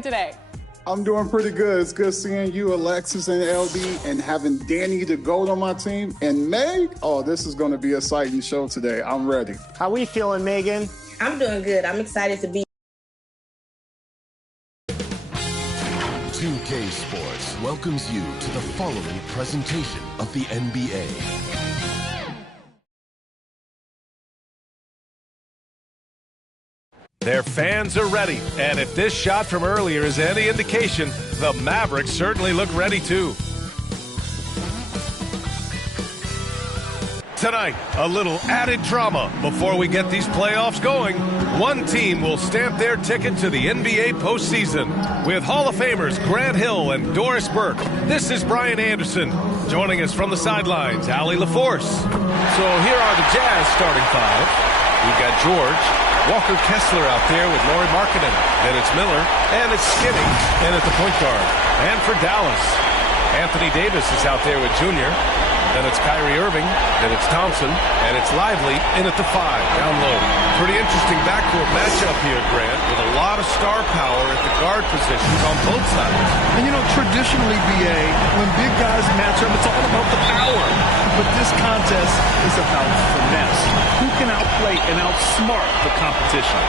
Today? I'm doing pretty good. It's good seeing you, Alexis and LB, and having Danny the GOAT on my team. And Meg, oh, this is going to be an exciting show today. I'm ready. How we feeling, Megan? I'm doing good. I'm excited to be. 2K Sports welcomes you to the following presentation of the NBA. Their fans are ready, and if this shot from earlier is any indication, the Mavericks certainly look ready too. Tonight, a little added drama before we get these playoffs going. One team will stamp their ticket to the NBA postseason with Hall of Famers Grant Hill and Doris Burke. This is Brian Anderson. Joining us from the sidelines, Allie LaForce. So here are the Jazz starting five. We've got George, Walker Kessler out there with Lauri Markkanen. Then it's Miller, and it's Skinny, and at the point guard. And for Dallas, Anthony Davis is out there with Junior. Then it's Kyrie Irving, then it's Thompson, and it's Lively in at the five, down low. Pretty interesting backcourt matchup here, Grant, with a lot of star power at the guard positions on both sides. And you know, traditionally, BA, when big guys match up, it's all about the power. But this contest is about finesse. Who can outplay and outsmart the competition?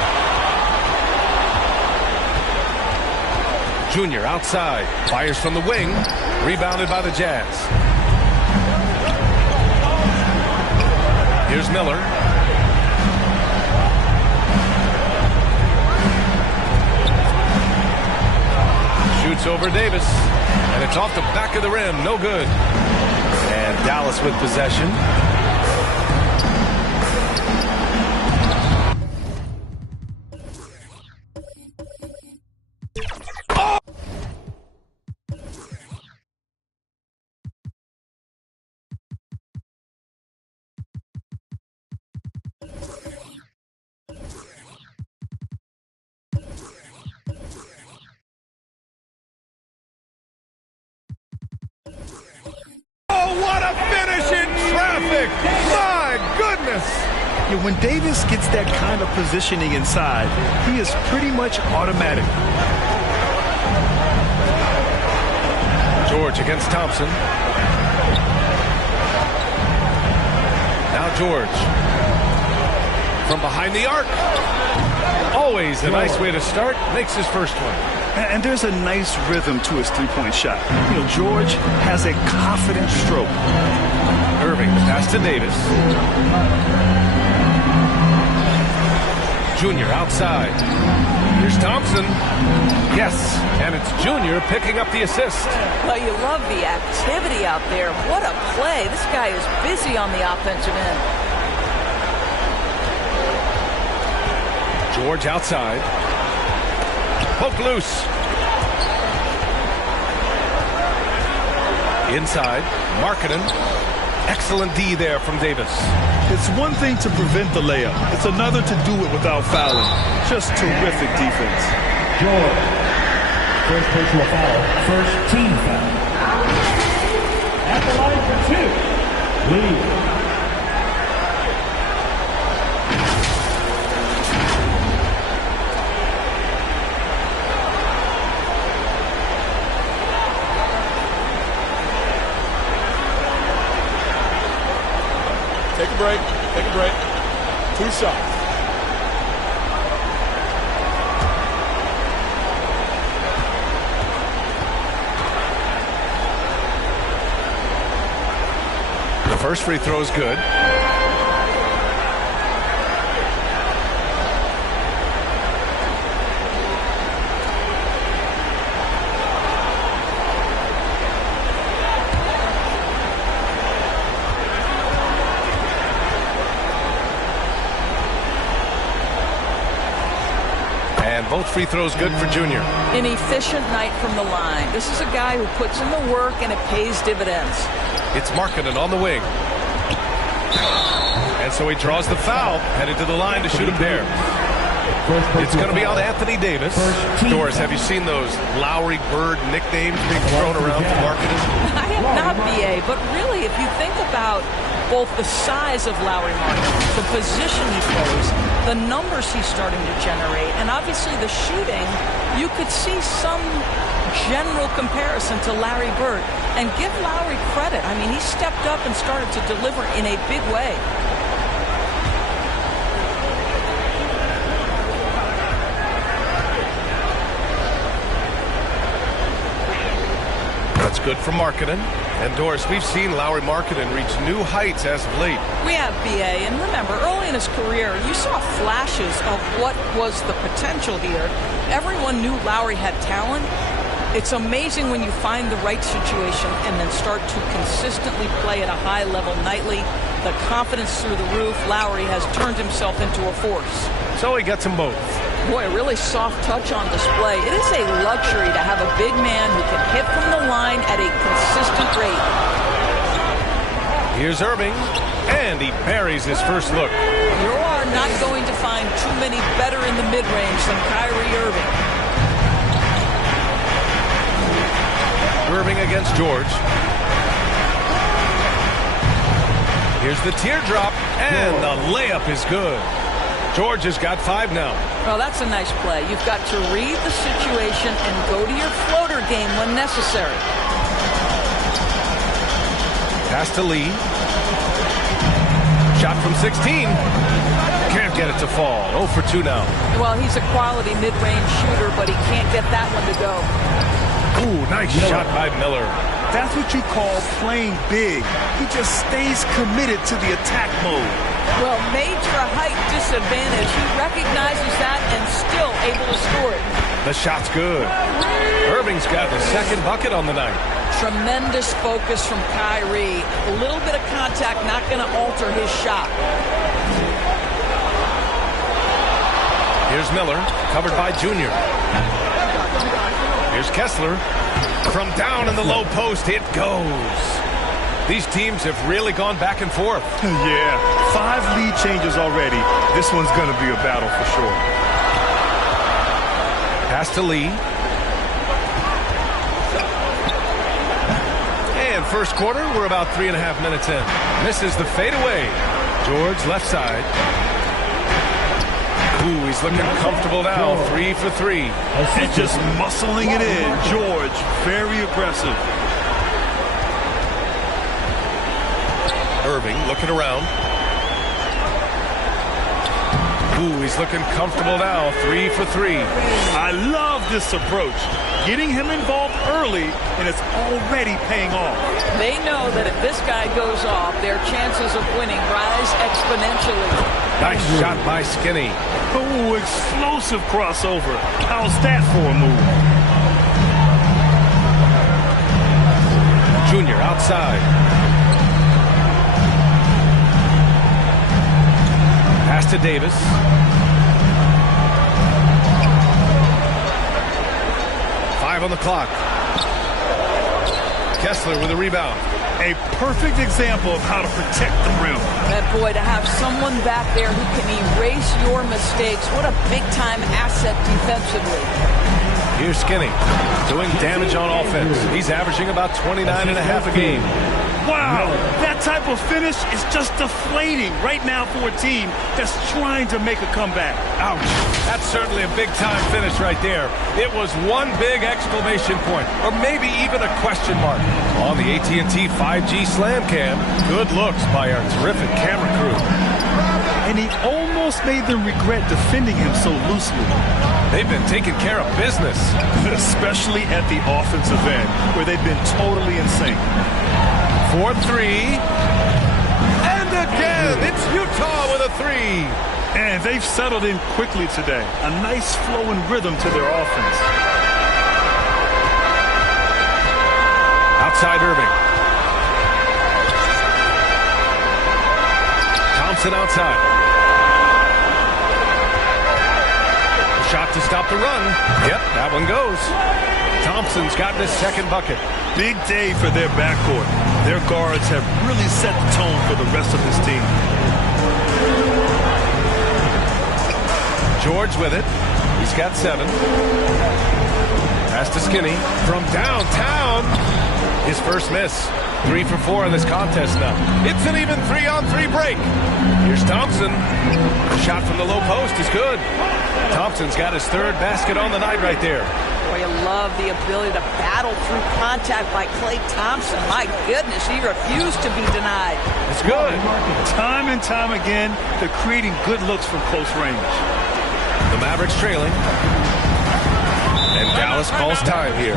Junior outside, fires from the wing, rebounded by the Jazz. Here's Miller. Shoots over Davis, and it's off the back of the rim, no good. And Dallas with possession. What a finish in traffic! My goodness! Yeah, when Davis gets that kind of positioning inside, he is pretty much automatic. George against Thompson. Now George. From behind the arc. Always a nice way to start. Makes his first one. And there's a nice rhythm to his three-point shot. You know, George has a confident stroke. Irving, pass to Davis. Junior outside. Here's Thompson. Yes, and it's Junior picking up the assist. Well, you love the activity out there. What a play. This guy is busy on the offensive end. George outside. Poke loose. Inside, Markkanen. Excellent D there from Davis. It's one thing to prevent the layup. It's another to do it without fouling. Just terrific defense. George. First personal foul. First team foul. At the line for two. Lee. Take a break. 2 shots. The first free throw is good. Both free throws good for Junior. An efficient night from the line. This is a guy who puts in the work and it pays dividends. It's Markkanen on the wing. And so he draws the foul, headed to the line to shoot a pair. It's going to be on Anthony Davis. Doris, have you seen those Lowry Bird nicknames being thrown around for Markkanen? I have not, BA, but really, if you think about both the size of Lauri Markkanen, the position he plays, the numbers he's starting to generate, and obviously the shooting, you could see some general comparison to Larry Bird. And give Lowry credit. I mean, he stepped up and started to deliver in a big way. That's good for Markkanen. And Doris, we've seen Lauri Markkanen reach new heights as of late. We have BA, and remember, early in his career, you saw flashes of what was the potential here. Everyone knew Lowry had talent. It's amazing when you find the right situation and then start to consistently play at a high level nightly. The confidence through the roof. Lowry has turned himself into a force. So he gets them both. Boy, really soft touch on display. It is a luxury to have a big man who can hit from the line at a consistent rate. Here's Irving, and he buries his first look. You are not going to find too many better in the mid-range than Kyrie Irving. Irving against George. Here's the teardrop, and the layup is good. George has got 5 now. Well, that's a nice play. You've got to read the situation and go to your floater game when necessary. Pass to Lee. Shot from 16. Can't get it to fall. 0 for 2 now. Well, he's a quality mid-range shooter, but he can't get that one to go. Ooh, nice shot by Miller. That's what you call playing big. He just stays committed to the attack mode. Well, major height disadvantage. He recognizes that and still able to score it. The shot's good. Irving's got the second bucket on the night. Tremendous focus from Kyrie. A little bit of contact not going to alter his shot. Here's Miller, covered by Junior. Here's Kessler. From down in the low post, it goes. These teams have really gone back and forth. Yeah, 5 lead changes already. This one's going to be a battle for sure. Pass to Lee. And first quarter, we're about 3.5 minutes in. Misses the fadeaway. George left side. Ooh, he's looking comfortable now. 3 for 3. And just muscling it in. George, very aggressive. Irving looking around. Ooh, he's looking comfortable now. 3 for 3. I love this approach. Getting him involved early, and it's already paying off. They know that if this guy goes off, their chances of winning rise exponentially. Nice shot by Skinny. Ooh, explosive crossover. How's that for a move? Junior outside. Pass to Davis. On the clock. Kessler with a rebound. A perfect example of how to protect the rim. That boy, to have someone back there who can erase your mistakes. What a big-time asset defensively. Here's Skinny doing damage on offense. He's averaging about 29.5 a game. Wow, that type of finish is just deflating right now for a team that's trying to make a comeback. Ouch. That's certainly a big-time finish right there. It was one big exclamation point, or maybe even a question mark. On the AT&T 5G Slam Cam, good looks by our terrific camera crew. And he almost made them regret defending him so loosely. They've been taking care of business. Especially at the offensive end, where they've been totally in sync. 4-3. And again, it's Utah with a 3. And they've settled in quickly today. A nice flowing rhythm to their offense. Outside Irving. Thompson outside. Shot to stop the run. Yep, that one goes. Thompson's gotten his second bucket. Big day for their backcourt. Their guards have really set the tone for the rest of this team. George with it. He's got 7. Pass to Skinny. From downtown. His first miss. 3 for 4 in this contest now. It's an even 3-on-3 break. Here's Thompson. The shot from the low post is good. Thompson's got his third basket on the night right there. Boy, you love the ability to battle through contact by Klay Thompson. My goodness, he refused to be denied. It's good. Time and time again, they're creating good looks from close range. The Mavericks trailing. And Dallas calls time here.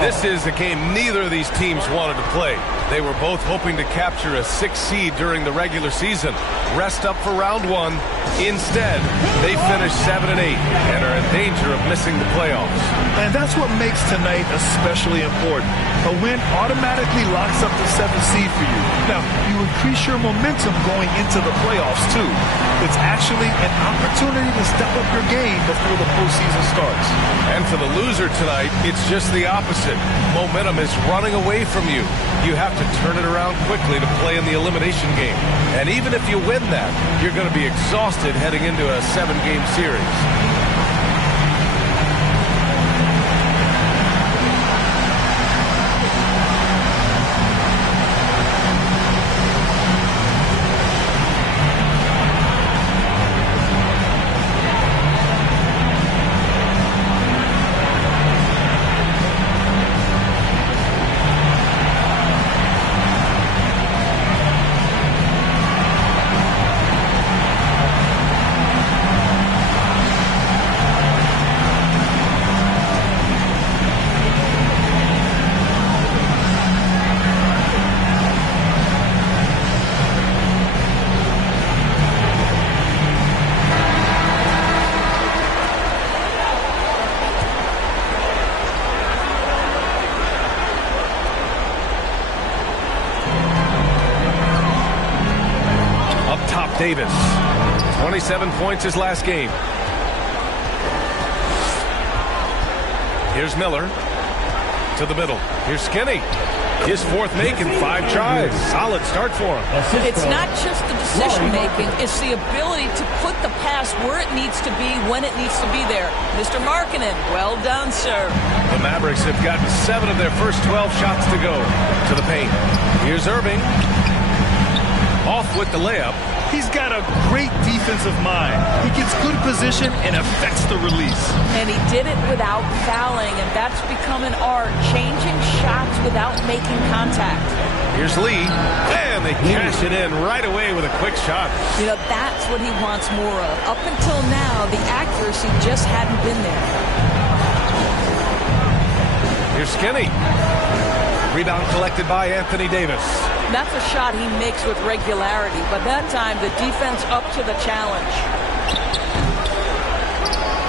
This is a game neither of these teams wanted to play. They were both hoping to capture a 6th seed during the regular season. Rest up for round 1. Instead, they finished 7 and 8 and are in danger of missing the playoffs. And that's what makes tonight especially important. A win automatically locks up the 7th seed for you. Now, you increase your momentum going into the playoffs, too. It's actually an opportunity to step up your game before the postseason starts. And for the loser tonight, it's just the opposite. Momentum is running away from you. You have to turn it around quickly to play in the elimination game. And even if you win that, you're going to be exhausted heading into a 7-game series. Davis, 27 points his last game. Here's Miller to the middle. Here's Skinny. His 4th make in 5 tries. Solid start for him. It's not just the decision-making. It's the ability to put the pass where it needs to be, when it needs to be there. Mr. Markkanen, well done, sir. The Mavericks have gotten 7 of their first 12 shots to go to the paint. Here's Irving. Off with the layup. He's got a great defensive mind. He gets good position and affects the release. And he did it without fouling, and that's become an art, changing shots without making contact. Here's Lee, and they cash it in right away with a quick shot. You know, that's what he wants more of. Up until now, the accuracy just hadn't been there. Here's Skinny. Rebound collected by Anthony Davis. That's a shot he makes with regularity, but that time the defense up to the challenge.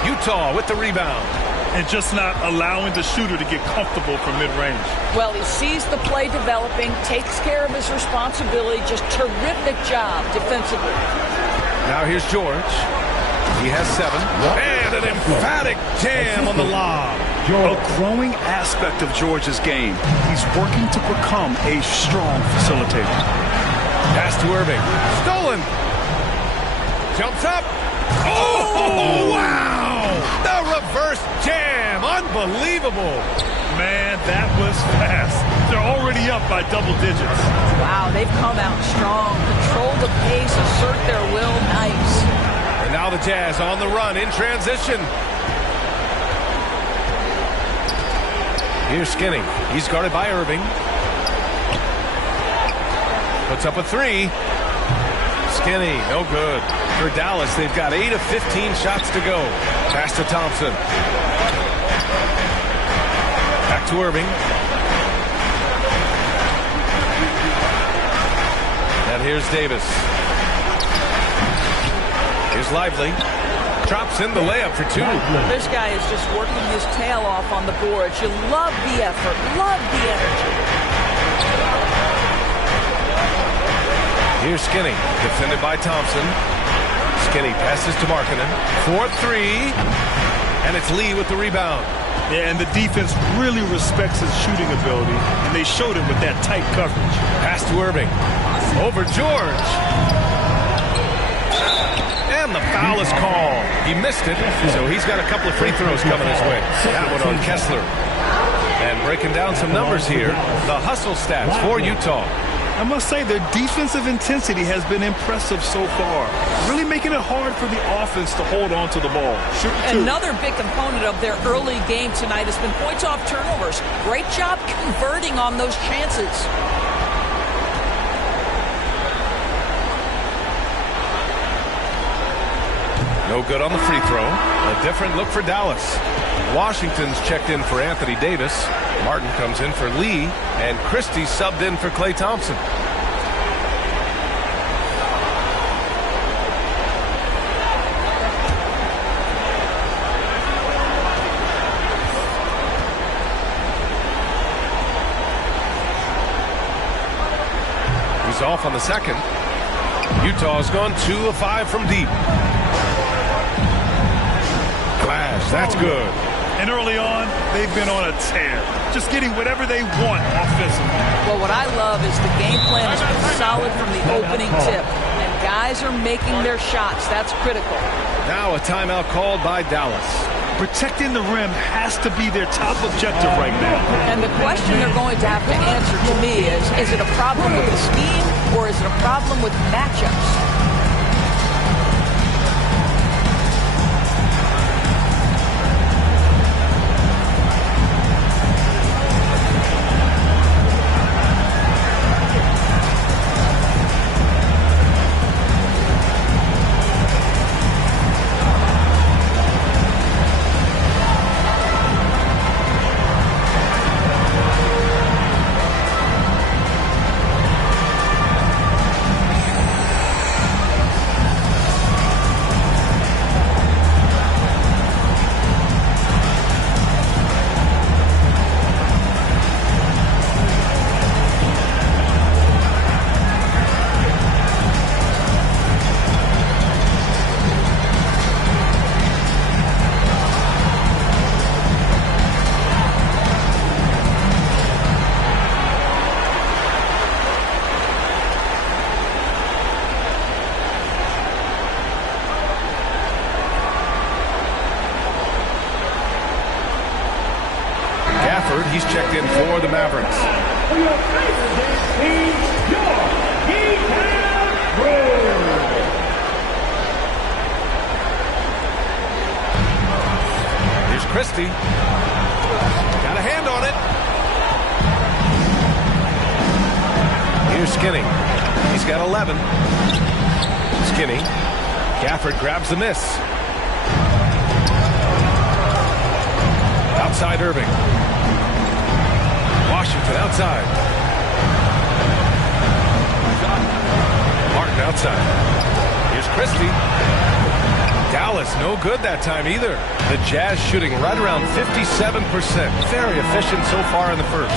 Utah with the rebound. And just not allowing the shooter to get comfortable from mid-range. Well, he sees the play developing, takes care of his responsibility. Just terrific job defensively. Now here's George. He has 7. And an emphatic jam on the lob. A growing aspect of George's game. He's working to become a strong facilitator. Pass to Irving. Stolen. Jumps up. Oh, wow! The reverse jam. Unbelievable. Man, that was fast. They're already up by double digits. Wow, they've come out strong. Control the pace, assert their will. Nice. And now the Jazz on the run in transition. Here's Skinny. He's guarded by Irving. Puts up a 3. Skinny, no good. For Dallas, they've got 8 of 15 shots to go. Pass to Thompson. Back to Irving. And here's Davis. Here's Lively. Drops in the layup for 2. This guy is just working his tail off on the boards. You love the effort, love the energy. Here's Skinny, defended by Thompson. Skinny passes to Markkanen. 4-3, and it's Lee with the rebound. Yeah, and the defense really respects his shooting ability, and they showed it with that tight coverage. Pass to Irving. Over George. And the foul is called. He missed it, so he's got a couple of free throws coming his way. That one on Kessler. And breaking down some numbers here, the hustle stats for Utah. I must say their defensive intensity has been impressive so far, really making it hard for the offense to hold on to the ball. Another big component of their early game tonight has been points off turnovers. Great job converting on those chances. No good on the free throw. A different look for Dallas. Washington's checked in for Anthony Davis. Martin comes in for Lee. And Christie subbed in for Klay Thompson. He's off on the second. Utah's gone 2 of 5 from deep. Flash, that's good. And early on, they've been on a tear, just getting whatever they want offensively. Well, what I love is the game plan has been solid from the opening tip, and guys are making their shots. That's critical. Now a timeout called by Dallas. Protecting the rim has to be their top objective right now. And the question they're going to have to answer to me is it a problem with the scheme or is it a problem with matchups? He's checked in for the Mavericks. Here's Christie. Got a hand on it. Here's Skinny. He's got 11. Skinny. Gafford grabs the miss. Outside Irving. Washington outside. Martin outside. Here's Christie. Dallas no good that time either. The Jazz shooting right around 57%. Very efficient so far in the first.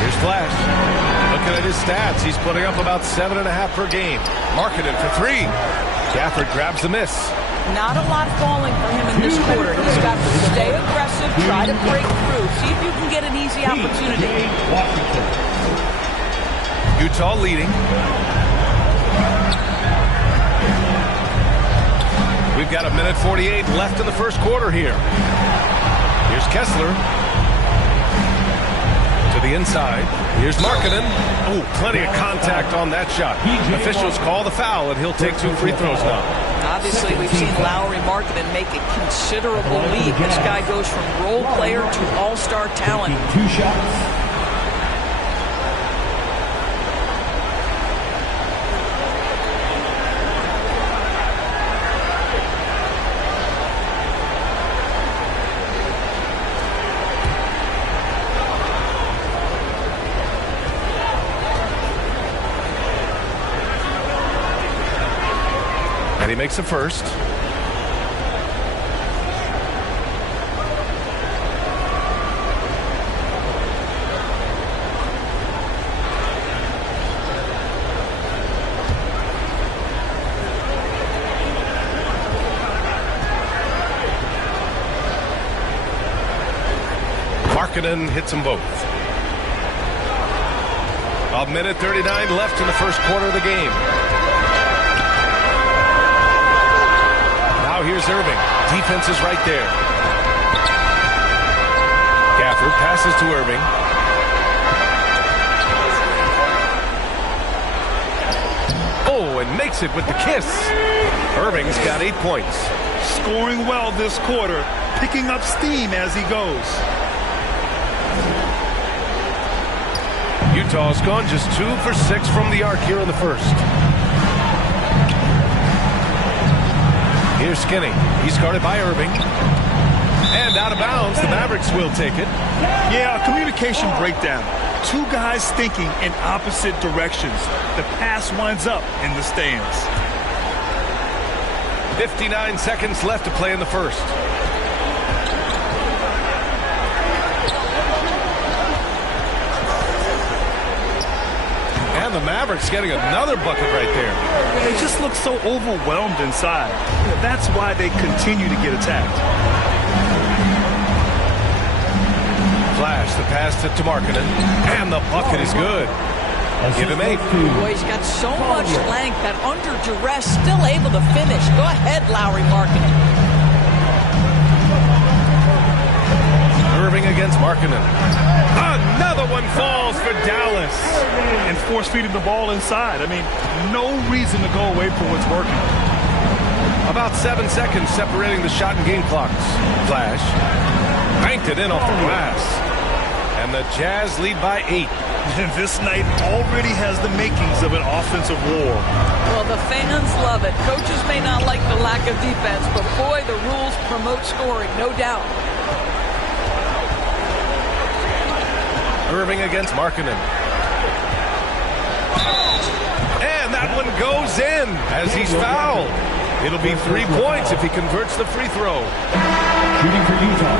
Here's Flash. Looking at his stats, he's putting up about 7.5 per game. Marketed for 3. Gafford grabs the miss. Not a lot falling for him in this quarter. He's got to stay aggressive, try to break through, see if you can get an easy opportunity. Utah leading. We've got 1:48 left in the first quarter here. Here's Kessler. To the inside. Here's Markkanen. Oh, plenty of contact on that shot. Officials call the foul, and he'll take 2 free throws now. Obviously, we've seen Lauri Markkanen make a considerable leap. This guy goes from role player to all-star talent. 2 shots. And he makes a first. Markkanen hits them both. 1:39 left in the first quarter of the game. Now here's Irving. Defense is right there. Gafford passes to Irving. Oh, and makes it with the kiss. Irving's got 8 points. Scoring well this quarter, picking up steam as he goes. Utah's gone just 2 for 6 from the arc here in the first. Here's Skinny. He's guarded by Irving. And out of bounds, the Mavericks will take it. Yeah, a communication breakdown. 2 guys thinking in opposite directions. The pass winds up in the stands. 59 seconds left to play in the first. And the Mavericks getting another bucket right there. They just look so overwhelmed inside. That's why they continue to get attacked. Flash, the pass to Markkanen. And the bucket is good. Give him 8. Boy, he's got so much length that under duress, still able to finish. Go ahead, Lauri Markkanen. Irving against Markkanen. Another one falls for Dallas. And force feeding the ball inside. I mean, no reason to go away from what's working. About 7 seconds separating the shot and game clocks. Flash. Banked it in off the glass. And the Jazz lead by 8. And this night already has the makings of an offensive war. Well, the fans love it. Coaches may not like the lack of defense, but boy, the rules promote scoring, no doubt. Irving against Markkanen. And that one goes in as he's fouled. It'll be 3 points if he converts the free throw. Shooting for Utah,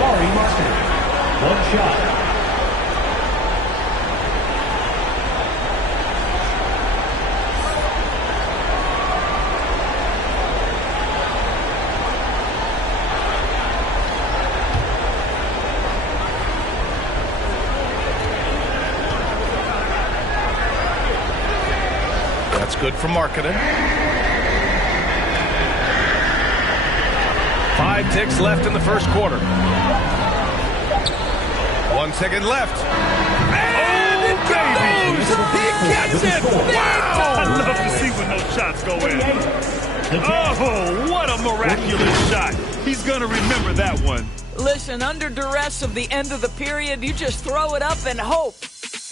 Lauri Markkanen. 1 shot. That's good for Markkanen. 5 ticks left in the first quarter. 1 second left. And it goes! He gets it! Wow! I'd love to see when those shots go in. Oh, what a miraculous shot. He's going to remember that one. Listen, under duress of the end of the period, you just throw it up and hope.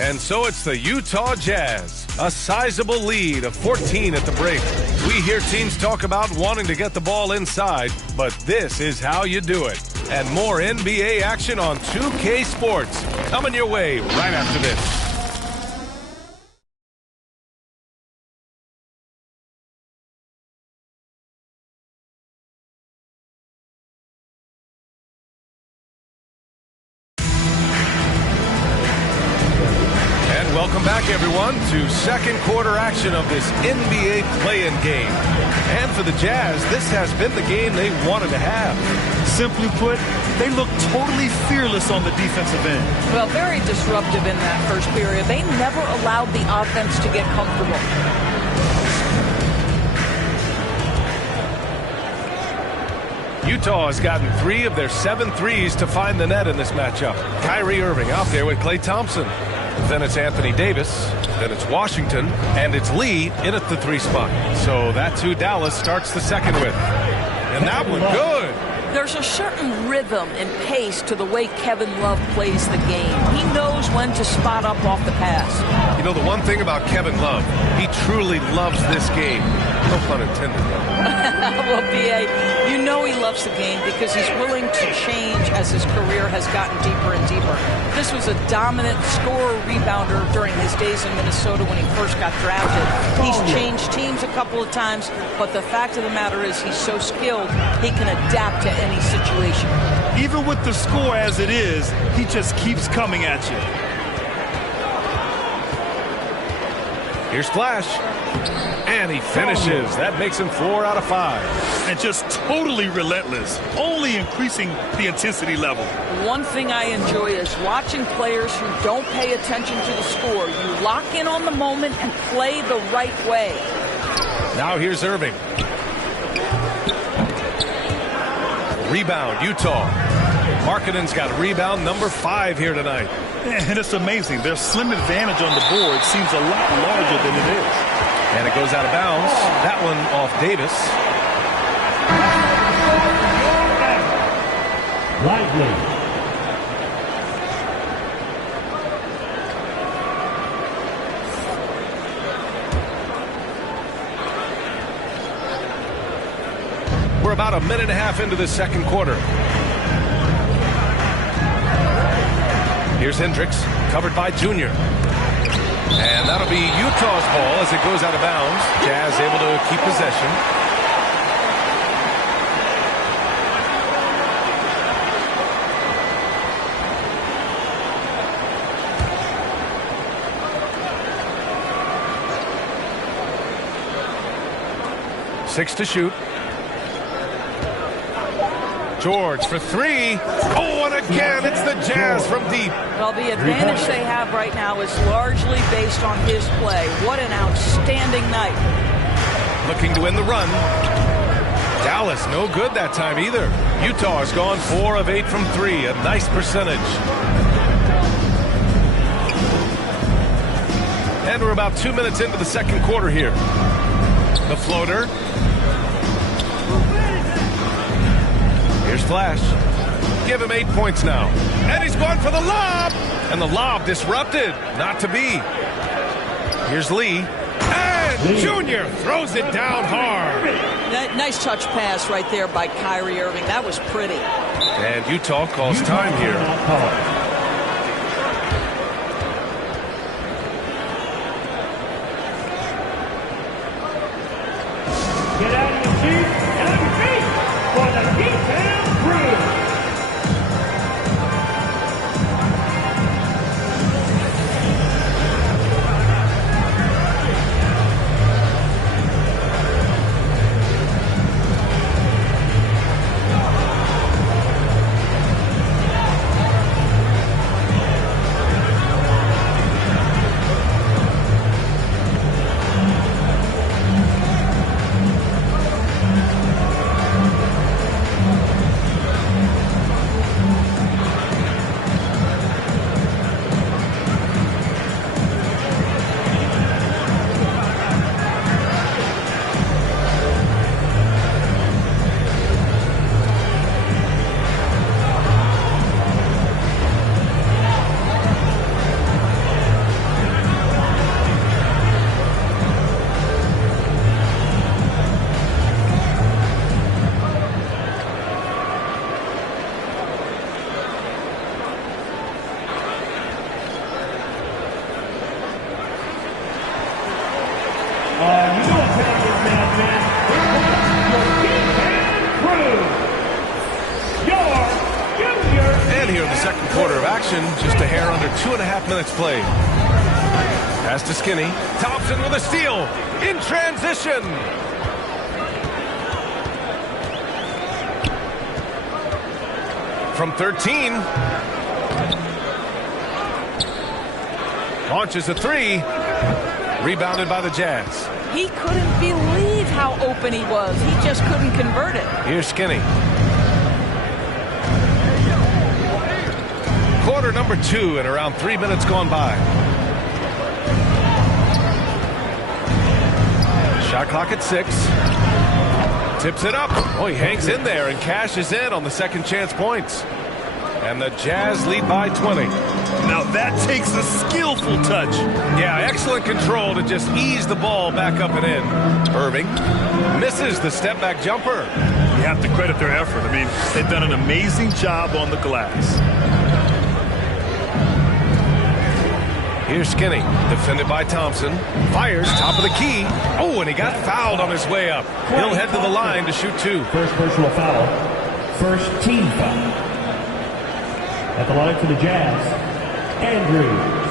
And so it's the Utah Jazz, a sizable lead of 14 at the break. We hear teams talk about wanting to get the ball inside, but this is how you do it. And more NBA action on 2K Sports coming your way right after this. Welcome back, everyone, to second quarter action of this NBA play-in game. And for the Jazz, this has been the game they wanted to have. Simply put, they look totally fearless on the defensive end. Well, very disruptive in that first period. They never allowed the offense to get comfortable. Utah has gotten 3 of their 7 threes to find the net in this matchup. Kyrie Irving out there with Klay Thompson. Then it's Anthony Davis. Then it's Washington. And it's Lee in at the 3 spot. So that's who Dallas starts the second with. And that one good. There's a certain rhythm and pace to the way Kevin Love plays the game. He knows when to spot up off the pass. You know, the one thing about Kevin Love, he truly loves this game. No pun intended, though. Well, B.A., you know he loves the game because he's willing to change as his career has gotten deeper and deeper. This was a dominant scorer-rebounder during his days in Minnesota when he first got drafted. He's changed teams a couple of times, but the fact of the matter is he's so skilled, he can adapt to any situation. Even with the score as it is, he just keeps coming at you. Here's Flash. And he finishes. That makes him 4 out of 5. And just totally relentless, only increasing the intensity level. One thing I enjoy is watching players who don't pay attention to the score. You lock in on the moment and play the right way. Now here's Irving. Rebound, Utah. Markkanen's got rebound number 5 here tonight. And it's amazing. Their slim advantage on the board seems a lot larger than it is. And it goes out of bounds. That one off Davis. Lively. We're about a minute and a half into the second quarter. Here's Hendricks, covered by Junior. And that'll be Utah's ball as it goes out of bounds. Jazz able to keep possession. Six to shoot. George for three. Oh, and again, it's the Jazz from deep. Well, the advantage they have right now is largely based on his play. What an outstanding night. Looking to win the run. Dallas, no good that time either. Utah has gone 4 of 8 from 3. A nice percentage. And we're about 2 minutes into the second quarter here. The floater. Here's Flash. Give him 8 points now. And he's going for the lob. And the lob disrupted. Not to be. Here's Lee. And Junior throws it down hard. Nice touch pass right there by Kyrie Irving. That was pretty. And Utah calls time here. Get out of your seat and on your feet for the Geektown Crew. Just a hair under 2.5 minutes played. Pass to Skinny. Thompson with a steal. In transition. From 13. Launches a 3. Rebounded by the Jazz. He couldn't believe how open he was. He just couldn't convert it. Here's Skinny. Quarter number 2 and around 3 minutes gone by. Shot clock at 6. Tips it up. Oh, he hangs in there and cashes in on the second chance points. And the Jazz lead by 20. Now that takes a skillful touch. Yeah, excellent control to just ease the ball back up and in. Irving misses the step back jumper. You have to credit their effort. I mean, they've done an amazing job on the glass. Here's Skinny, defended by Thompson. Fires, top of the key. Oh, and he got fouled on his way up. He'll head to the line to shoot 2. First personal foul. First team foul. At the line for the Jazz, Andrews.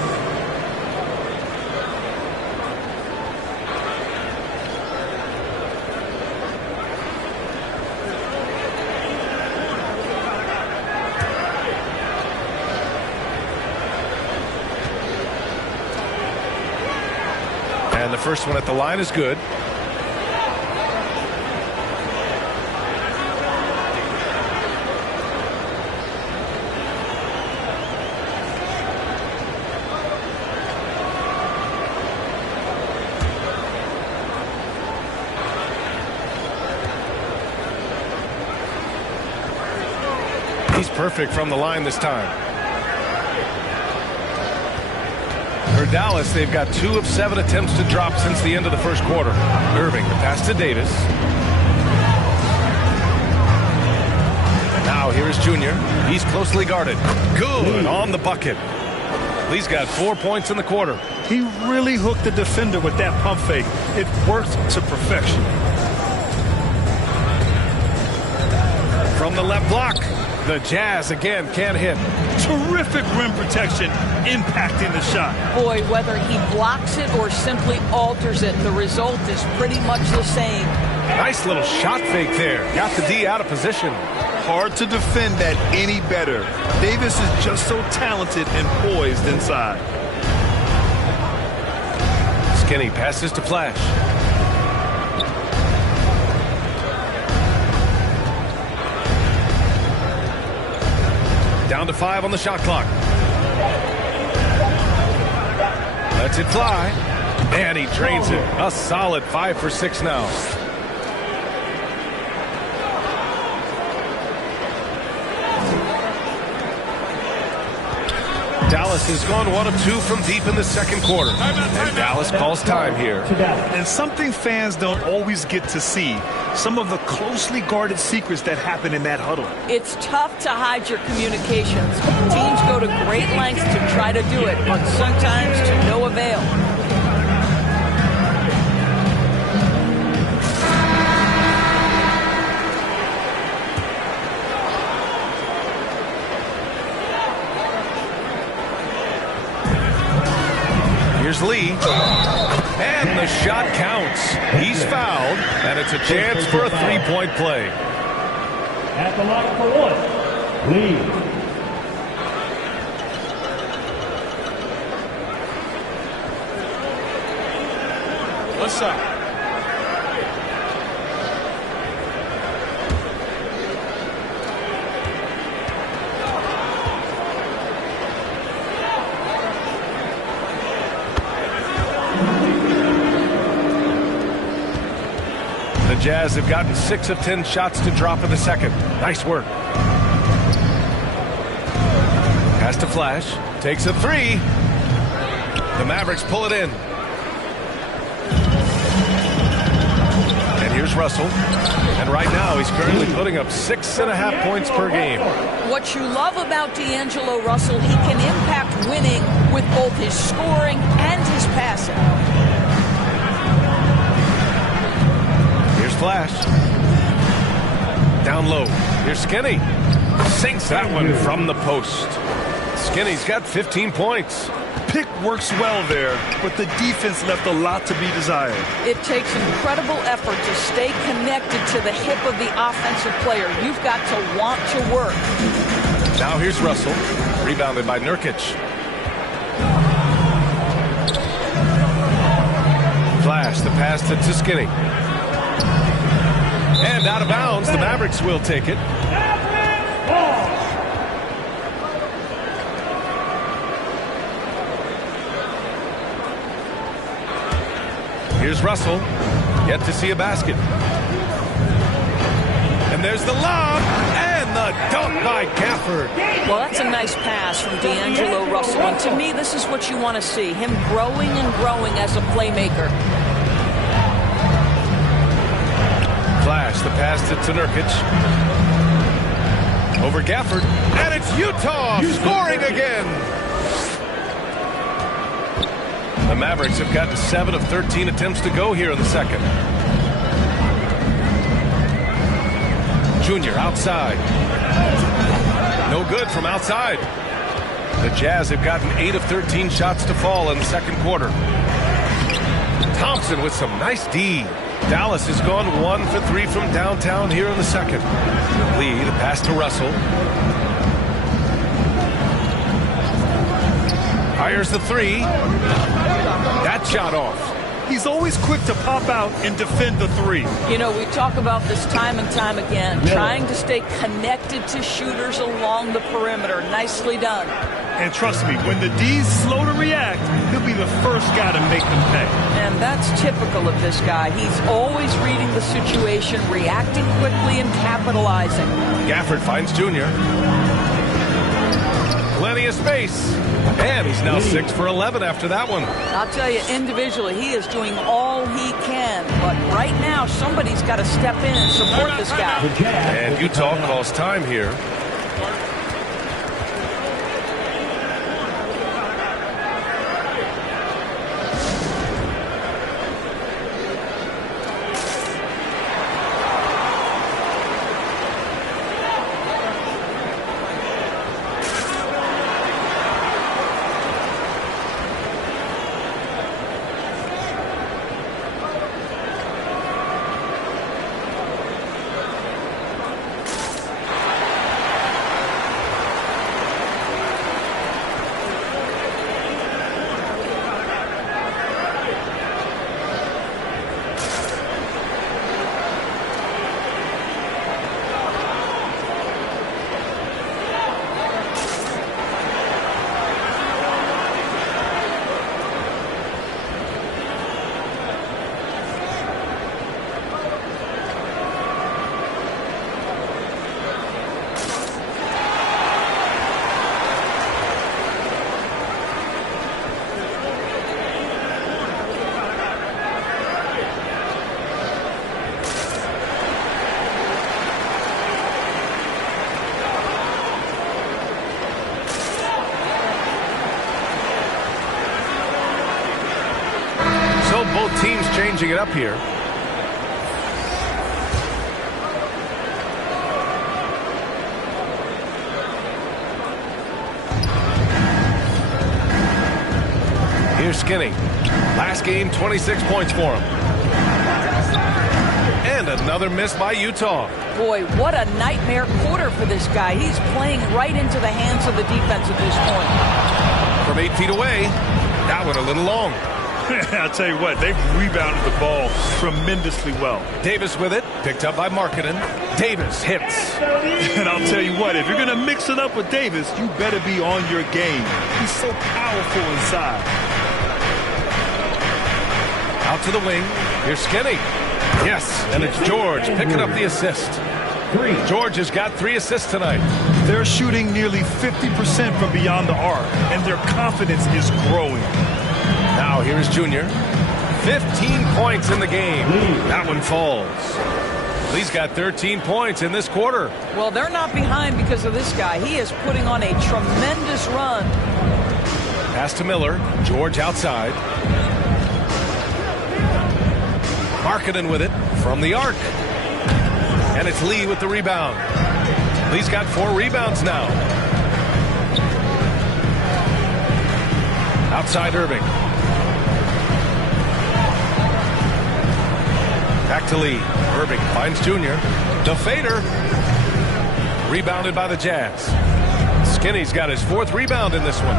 And the first one at the line is good. He's perfect from the line this time. For Dallas, they've got 2 of 7 attempts to drop since the end of the first quarter. Irving, the pass to Davis. Now here's Junior. He's closely guarded. Good on the bucket. Lee's got 4 points in the quarter. He really hooked the defender with that pump fake. It worked to perfection. From the left block, the Jazz again can't hit. Terrific rim protection, impacting the shot. Boy, whether he blocks it or simply alters it, the result is pretty much the same. Nice little shot fake there. Got the D out of position. Hard to defend that any better. Davis is just so talented and poised inside. Skinny passes to Flash. Down to 5 on the shot clock. Lets it fly. And he drains it. A solid 5 for 6 now. Dallas has gone 1 of 2 from deep in the second quarter. And Dallas calls time here. And something fans don't always get to see. Some of the closely guarded secrets that happen in that huddle. It's tough to hide your communications. Teams go to great lengths to try to do it, but sometimes to no avail. Here's Lee. And the shot counts. He's fouled, and it's a chance for a 3-point play. At the line for 1, Lee. What's up? The Jazz have gotten 6 of 10 shots to drop in the second. Nice work. Pass to Flash. Takes a 3. The Mavericks pull it in. And here's Russell. And right now he's currently putting up 6.5 points per game. What you love about D'Angelo Russell, he can impact winning with both his scoring and his passing. Flash. Down low. Here's Skinny. Sinks that one from the post. Skinny's got 15 points. Pick works well there, but the defense left a lot to be desired. It takes incredible effort to stay connected to the hip of the offensive player. You've got to want to work. Now here's Russell. Rebounded by Nurkic. Flash, the pass to Skinny. And out of bounds, the Mavericks will take it. Here's Russell. Yet to see a basket. And there's the lob. And the dunk by Gafford. Well, that's a nice pass from D'Angelo Russell. And to me, this is what you want to see. Him growing and growing as a playmaker. Flash, the pass to Nurkic. Over Gafford. And it's Utah scoring again. The Mavericks have gotten 7 of 13 attempts to go here in the second. Junior outside. No good from outside. The Jazz have gotten 8 of 13 shots to fall in the second quarter. Thompson with some nice D. Dallas has gone 1 for 3 from downtown here in the second. Lee, the pass to Russell. Fires the 3. That shot off. He's always quick to pop out and defend the 3. You know, we talk about this time and time again, trying to stay connected to shooters along the perimeter. Nicely done. And trust me, when the D's slow to react, he'll be the first guy to make them pay. And that's typical of this guy. He's always reading the situation, reacting quickly and capitalizing. Gafford finds Junior. Plenty of space. And he's now 6 for 11 after that one. I'll tell you, individually, he is doing all he can. But right now, somebody's got to step in and support this guy. And Utah calls time here. Both teams changing it up here. Here's Skinny. Last game, 26 points for him. And another miss by Utah. Boy, what a nightmare quarter for this guy. He's playing right into the hands of the defense at this point. From 8 feet away, that one a little long. I'll tell you what, they've rebounded the ball tremendously well. Davis with it, picked up by Markkanen. Davis hits. And I'll tell you what, if you're going to mix it up with Davis, you better be on your game. He's so powerful inside. Out to the wing. Here's Skinny. Yes, and it's George picking up the assist. George has got 3 assists tonight. They're shooting nearly 50% from beyond the arc, and their confidence is growing. Now here is Junior. 15 points in the game. That one falls. Lee's got 13 points in this quarter. Well, they're not behind because of this guy. He is putting on a tremendous run. Pass to Miller. George outside. Markkanen with it from the arc. And it's Lee with the rebound. Lee's got 4 rebounds now. Outside Irving. Back to Lee. Irving finds Junior. The fader. Rebounded by the Jazz. Skinny's got his 4th rebound in this one.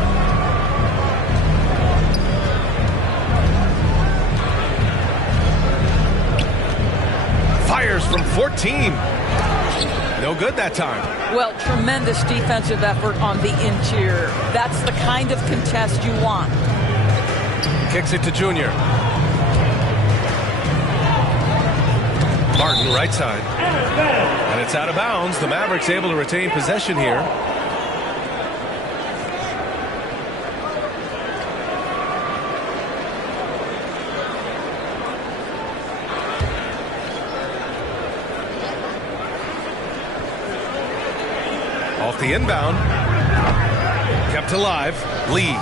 Fires from 14. No good that time. Well, tremendous defensive effort on the interior. That's the kind of contest you want. Kicks it to Junior. Martin, right side. And it's out of bounds. The Mavericks able to retain possession here. Off the inbound. Kept alive. Lee.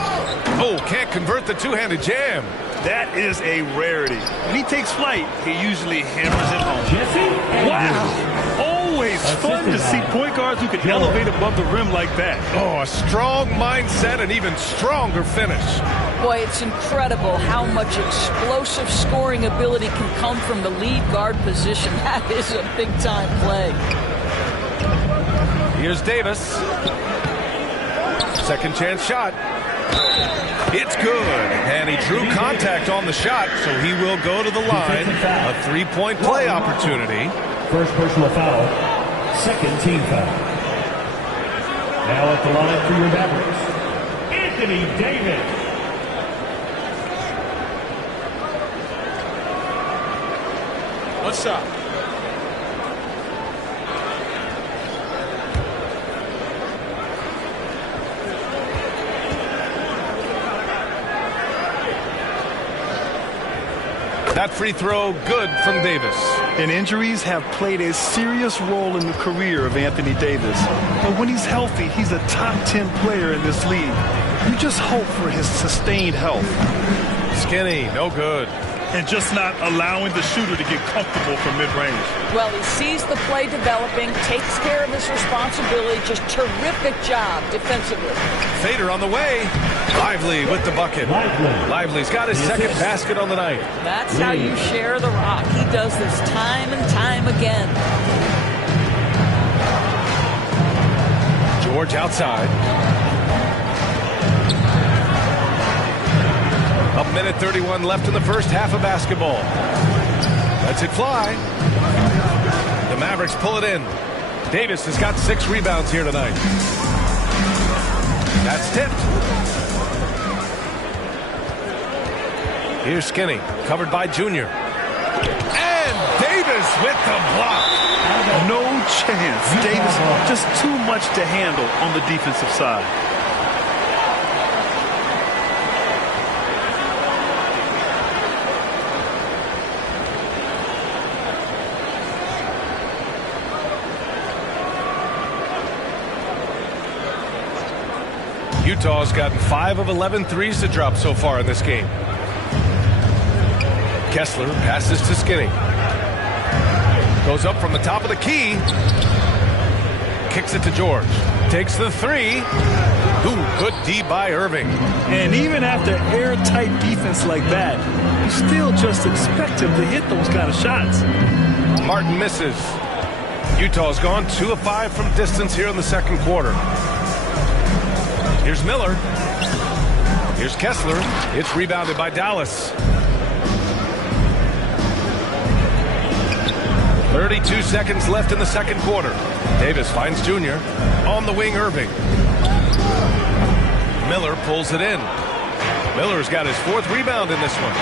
Oh, can't convert the two-handed jam. That is a rarity. When he takes flight, he usually hammers it home. Wow. Always fun to see point guards who can elevate above the rim like that. Oh, a strong mindset and even stronger finish. Boy, it's incredible how much explosive scoring ability can come from the lead guard position. That is a big-time play. Here's Davis. Second chance shot. It's good. And he drew contact on the shot, so he will go to the line. A 3-point play opportunity. First personal foul. Second team foul. Now at the line for your Mavericks, Anthony Davis. What's up? That free throw good from Davis. And injuries have played a serious role in the career of Anthony Davis. But when he's healthy, he's a top 10 player in this league. You just hope for his sustained health. Skinny, no good. And just not allowing the shooter to get comfortable from mid-range. Well, he sees the play developing, takes care of his responsibility. Just terrific job defensively. Fader on the way. Lively with the bucket. Lively's got his second basket on the night. That's how you share the rock. He does this time and time again. George outside. A minute 31 left in the first half of basketball. Lets it fly. The Mavericks pull it in. Davis has got 6 rebounds here tonight. That's tipped. Here's Skinny, covered by Junior. And Davis with the block. No chance. Davis just too much to handle on the defensive side. Utah's gotten 5 of 11 threes to drop so far in this game. Kessler passes to Skinny. Goes up from the top of the key. Kicks it to George. Takes the 3. Ooh, good D by Irving. And even after airtight defense like that, you still just expect him to hit those kind of shots. Martin misses. Utah's gone 2 of 5 from distance here in the second quarter. Here's Miller. Here's Kessler. It's rebounded by Dallas. 32 seconds left in the second quarter. Davis finds Junior. On the wing, Irving. Miller pulls it in. Miller's got his 4th rebound in this one.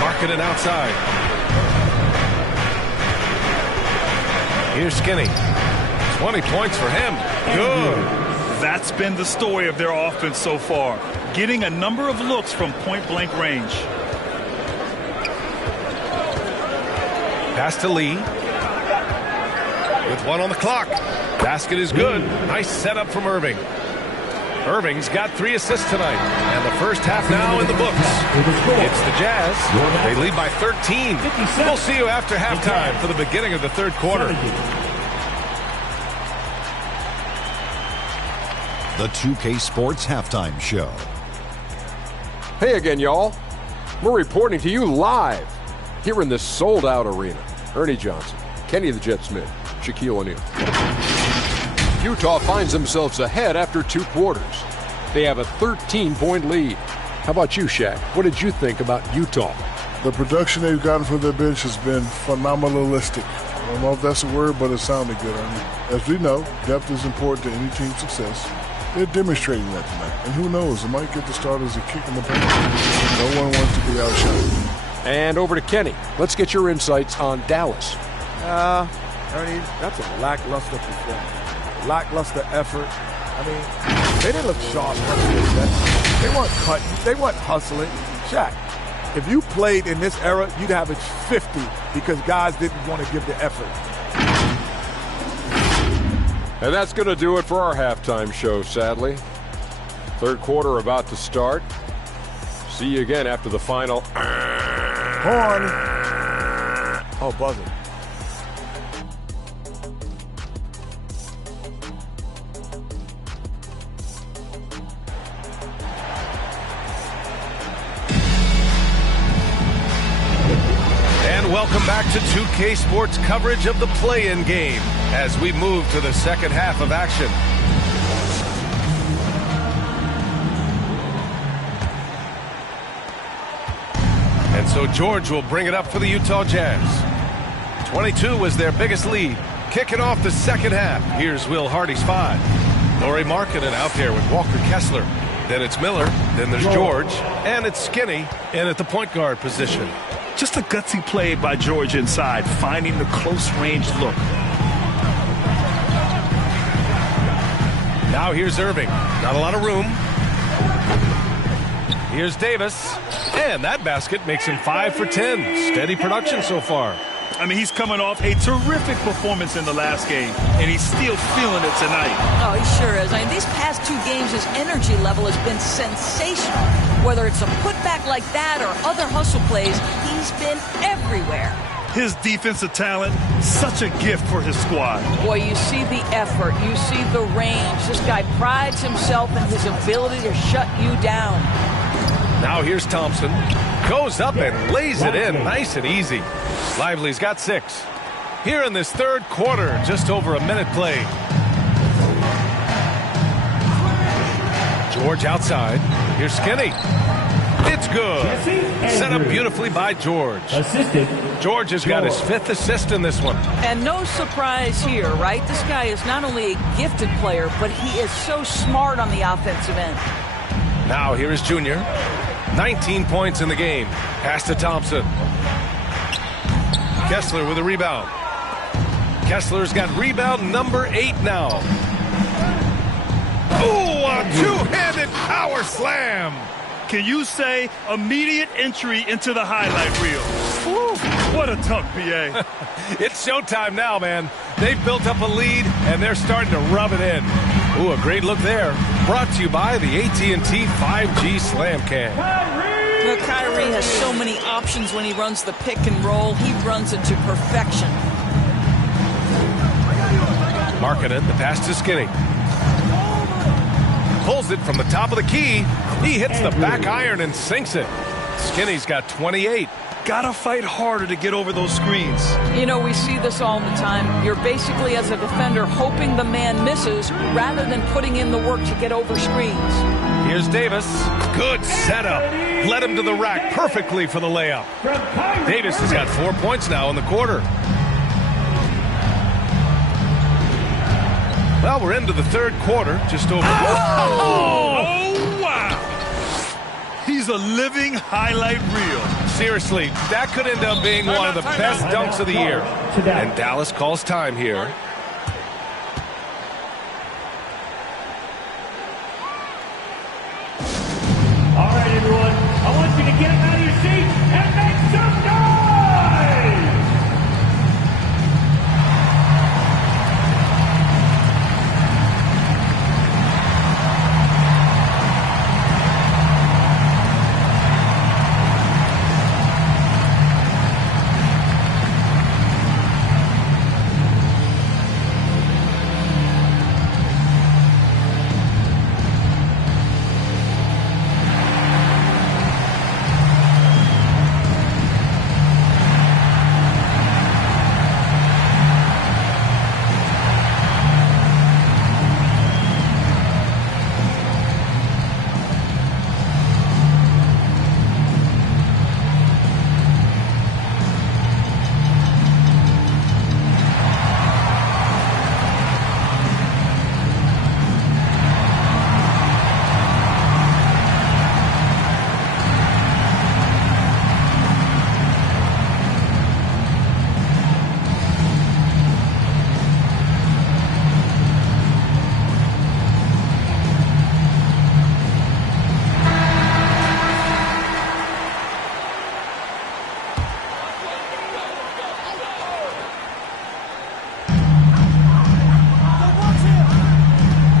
Markkanen outside. Here's Skinny. 20 points for him. Good. That's been the story of their offense so far. Getting a number of looks from point-blank range. Pass to Lee. With 1 on the clock. Basket is good. Nice setup from Irving. Irving's got 3 assists tonight. And the first half now in the books. It's the Jazz. They lead by 13. We'll see you after halftime for the beginning of the third quarter. The 2K Sports Halftime Show. Hey again, y'all. We're reporting to you live here in this sold-out arena. Ernie Johnson, Kenny the Jet Smith, Shaquille O'Neal. Utah finds themselves ahead after 2 quarters. They have a 13-point lead. How about you, Shaq? What did you think about Utah? The production they've gotten from their bench has been phenomenalistic. I don't know if that's a word, but it sounded good, Ernie. As we know, depth is important to any team's success. They're demonstrating that tonight. And who knows, it might get the starters a kick in the pants. No one wants to be outshot. And over to Kenny. Let's get your insights on Dallas. Ernie, that's a lackluster performance. Lackluster effort. I mean, they didn't look sharp. They weren't cutting. They weren't hustling. Shaq, if you played in this era, you'd average 50 because guys didn't want to give the effort. And that's going to do it for our halftime show, sadly. Third quarter about to start. See you again after the final. Horn. Oh, buzzer. And welcome back to 2K Sports coverage of the play-in game as we move to the second half of action. And so George will bring it up for the Utah Jazz. 22 was their biggest lead. Kicking off the second half. Here's Will Hardy's 5. Lauri Markkanen out there with Walker Kessler. Then it's Miller. Then there's George. And it's Skinny in at the point guard position. Just a gutsy play by George inside, finding the close-range look. Now here's Irving. Not a lot of room. Here's Davis. And that basket makes him 5 for 10. Steady production so far. I mean, he's coming off a terrific performance in the last game, and he's still feeling it tonight. Oh, he sure is. I mean, these past 2 games, his energy level has been sensational. Whether it's a putback like that or other hustle plays, he's been everywhere. His defensive talent, such a gift for his squad. Boy, you see the effort. You see the range. This guy prides himself in his ability to shut you down. Now here's Thompson. Goes up and lays it in nice and easy. Lively's got 6. Here in this third quarter, just over a minute played. George outside. Here's Skinny. It's good. Set up beautifully by George. George has got his 5th assist in this one. And no surprise here, right? This guy is not only a gifted player, but he is so smart on the offensive end. Now here is Junior. 19 points in the game. Pass to Thompson. Kessler with a rebound. Kessler's got rebound number 8 now. Oh, a two-handed power slam. Can you say immediate entry into the highlight reel? Woo, what a dunk, PA. It's showtime now, man. They've built up a lead, and they're starting to rub it in. Ooh, a great look there. Brought to you by the AT&T 5G Slam Cam. Kyrie has so many options when he runs the pick and roll. He runs it to perfection. Markkanen, the pass to Skinny. Pulls it from the top of the key. He hits the back iron and sinks it. Skinny's got 28. Gotta fight harder to get over those screens. You know, we see this all the time. You're basically, as a defender, hoping the man misses rather than putting in the work to get over screens. Here's Davis. Good setup. Led him to the rack perfectly for the layup. Davis has got 4 points now in the quarter. Well, we're into the third quarter. Just over. Oh, wow. He's a living highlight reel. Seriously, that could end up being one of the best dunks of the year. And Dallas calls time here. All right, everyone. I want you to get out of your seat and make some noise!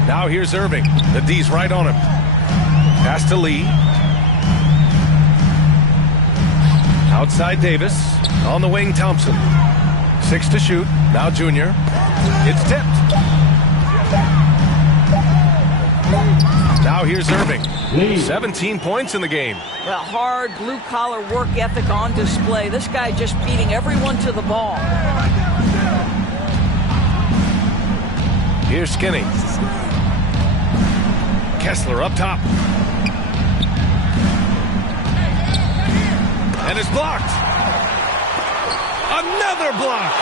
Now here's Irving. The D's right on him. Pass to Lee. Outside Davis. On the wing, Thompson. 6 to shoot. Now Junior. It's tipped. Now here's Irving. 17 points in the game. Well, hard blue-collar work ethic on display. This guy just beating everyone to the ball. Here's Skinny. Kessler up top. And it's blocked. Another block.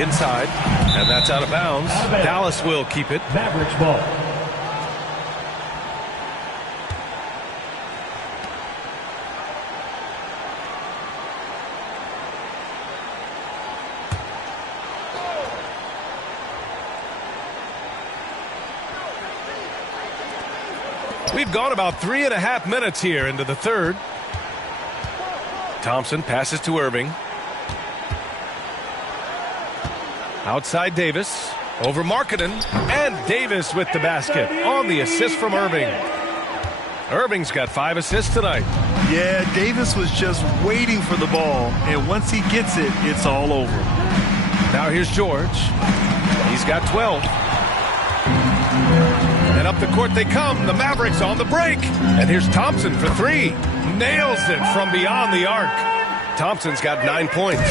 Inside. And that's out of bounds. Dallas will keep it. Mavericks ball. We've gone about 3.5 minutes here into the third. Thompson passes to Irving. Outside Davis. Over Markkanen. And Davis with the basket on the assist from Irving. Irving's got 5 assists tonight. Yeah, Davis was just waiting for the ball, and once he gets it, it's all over. Now here's George. He's got 12. And up the court they come. The Mavericks on the break. And here's Thompson for 3. Nails it from beyond the arc. Thompson's got 9 points.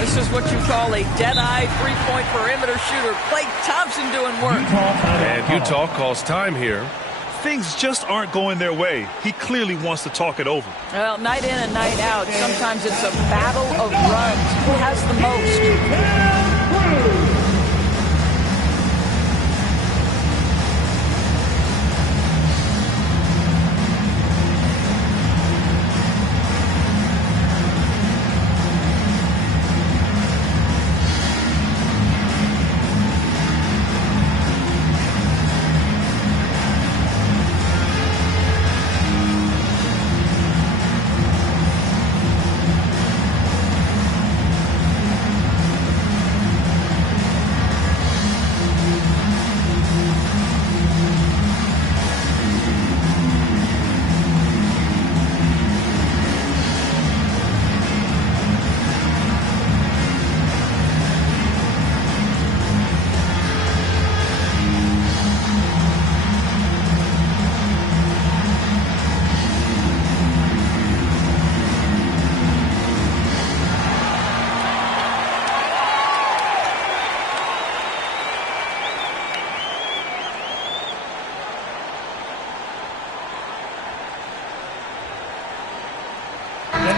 This is what you call a dead-eye three-point perimeter shooter. Klay Thompson doing work. And Utah calls time here. Things just aren't going their way. He clearly wants to talk it over. Well, night in and night out, sometimes it's a battle of runs. Who has the most?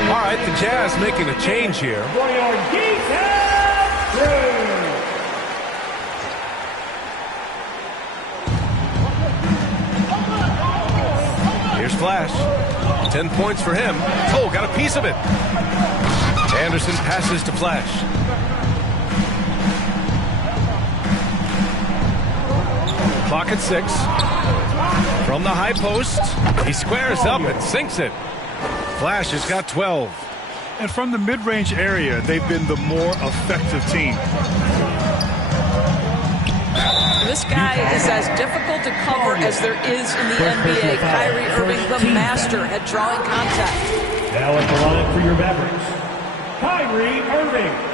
All right, the Jazz making a change here. Here's Flash. 10 points for him. Oh, got a piece of it. Anderson passes to Flash. Clock at 6. From the high post, he squares up and sinks it. Flash has got 12. And from the mid-range area, they've been the more effective team. This guy is as difficult to cover as there is in the NBA. Kyrie Irving, the master at drawing contact. Now at the line for your Mavericks, Kyrie Irving.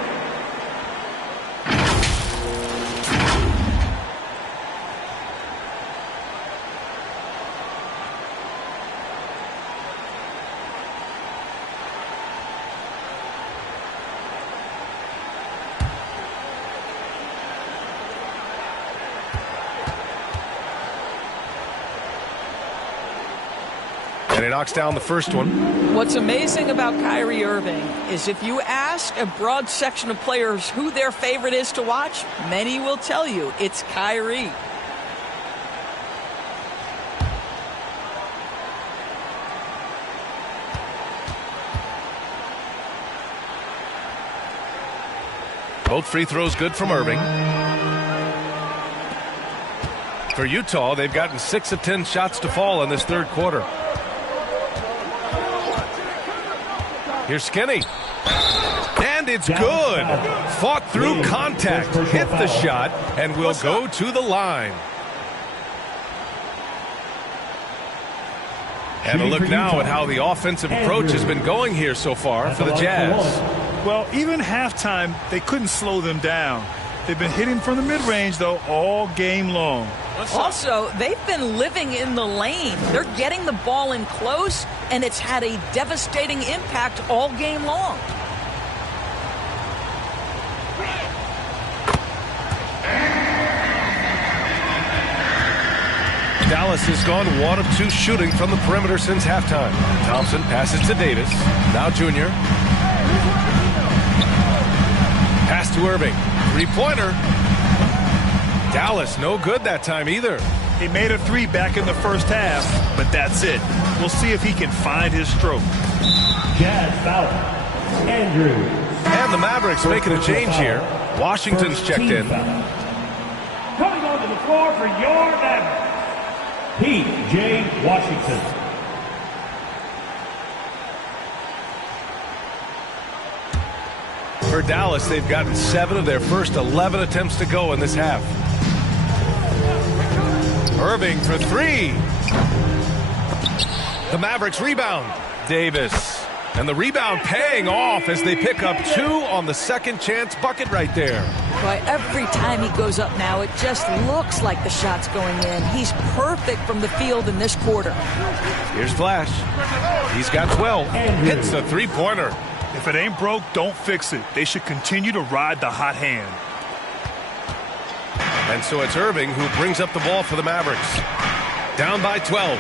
And he knocks down the first one. What's amazing about Kyrie Irving is if you ask a broad section of players who their favorite is to watch, many will tell you it's Kyrie. Both free throws good from Irving. For Utah, they've gotten 6 of 10 shots to fall in this third quarter. Here's Skinny. And it's good. Fought through contact. Hit the shot and will go to the line. And a look now at how the offensive approach has been going here so far for the Jazz. Well, even halftime, they couldn't slow them down. They've been hitting from the mid-range, though, all game long. Also, they've been living in the lane. They're getting the ball in close, and it's had a devastating impact all game long. Dallas has gone 1 of 2 shooting from the perimeter since halftime. Thompson passes to Davis. Now Junior. Pass to Irving. Three-pointer. Dallas no good that time either. He made a 3 back in the first half, but that's it. We'll see if he can find his stroke. Jazz foul. Andrews. And the Mavericks making a change here. Washington's checked in. Coming onto the floor for your Mavericks, P.J. Washington. For Dallas, they've gotten 7 of their first 11 attempts to go in this half. Irving for 3. The Mavericks rebound. Davis. And the rebound paying off as they pick up 2 on the second chance bucket right there. Boy, every time he goes up now, it just looks like the shot's going in. He's perfect from the field in this quarter. Here's Flash. He's got 12. Hits a three-pointer. If it ain't broke, don't fix it. They should continue to ride the hot hand. And so it's Irving who brings up the ball for the Mavericks. Down by 12.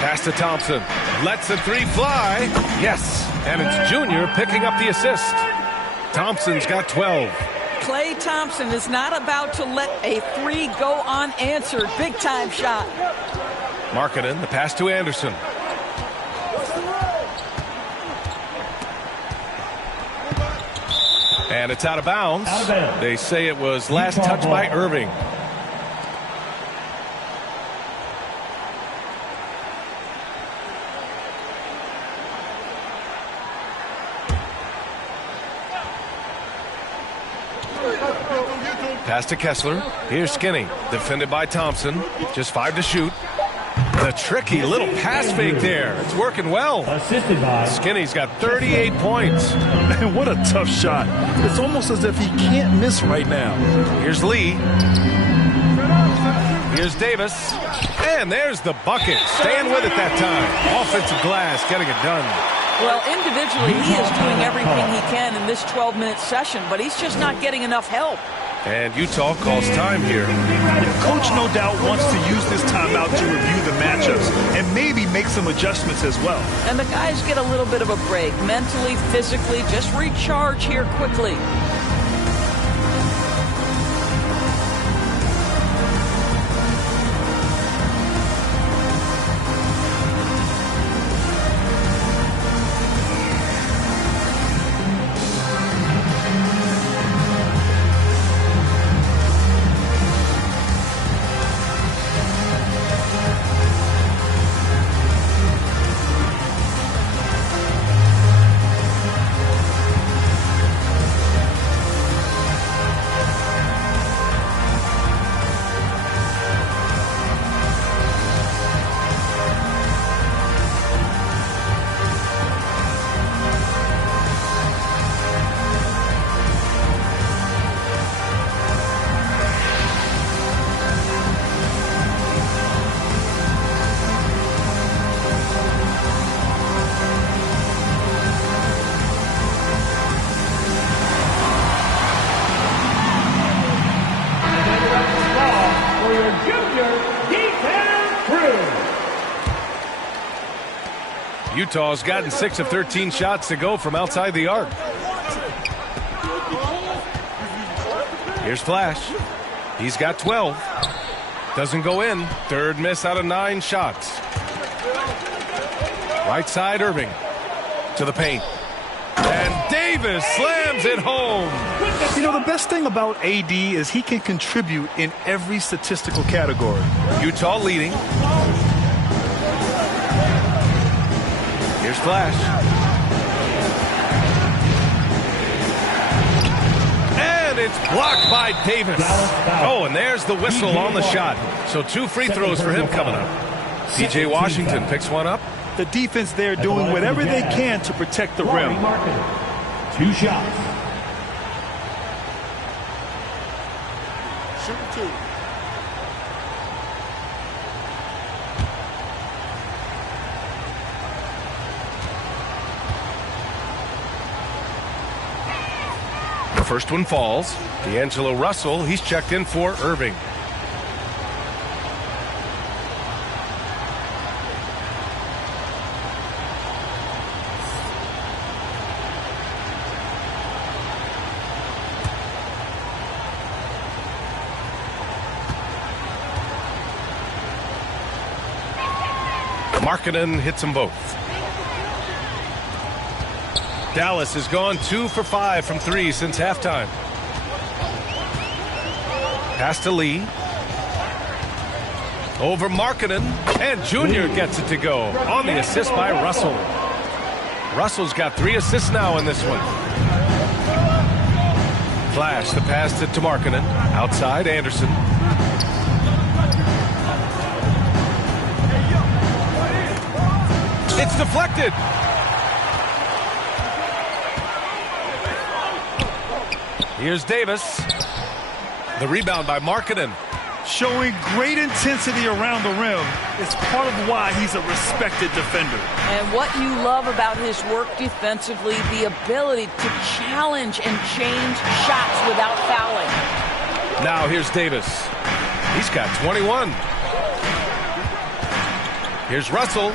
Pass to Thompson. Lets the 3 fly. Yes. And it's Junior picking up the assist. Thompson's got 12. Klay Thompson is not about to let a 3 go unanswered. Big time shot. Markkanen, the pass to Anderson. And it's out of bounds. They say it was last touch by Irving. Pass to Kessler. Here's Skinny. Defended by Thompson. Just 5 to shoot. The tricky little pass fake there. It's working well. Skinny's got 38 points. Man, what a tough shot. It's almost as if he can't miss right now. Here's Lee. Here's Davis. And there's the bucket. Staying with it that time. Offensive glass getting it done. Well, individually, he is doing everything he can in this 12-minute session, but he's just not getting enough help. And Utah calls time here. Coach no doubt wants to use this timeout to review the matchups and maybe make some adjustments as well. And the guys get a little bit of a break, mentally, physically, just recharge here quickly. Utah's gotten 6 of 13 shots to go from outside the arc. Here's Flash. He's got 12. Doesn't go in. Third miss out of 9 shots. Right side, Irving. To the paint. And Davis slams it home. You know, the best thing about AD is he can contribute in every statistical category. Utah leading. Here's Flash. And it's blocked by Davis. Oh, and there's the whistle on the shot. So 2 free throws for him coming up. P.J. Washington picks one up. The defense there doing whatever they can to protect the rim. 2 shots. Shoot 2. The first one falls. D'Angelo Russell, he's checked in for Irving. Markkanen hits them both. Dallas has gone 2 for 5 from 3 since halftime. Pass to Lee. Over Markkanen, and Junior gets it to go on the assist by Russell. Russell's got 3 assists now in this one. Flash, the pass to Markkanen. Outside, Anderson. It's deflected. Here's Davis. The rebound by Markkanen. Showing great intensity around the rim is part of why he's a respected defender. And what you love about his work defensively, the ability to challenge and change shots without fouling. Now here's Davis. He's got 21. Here's Russell.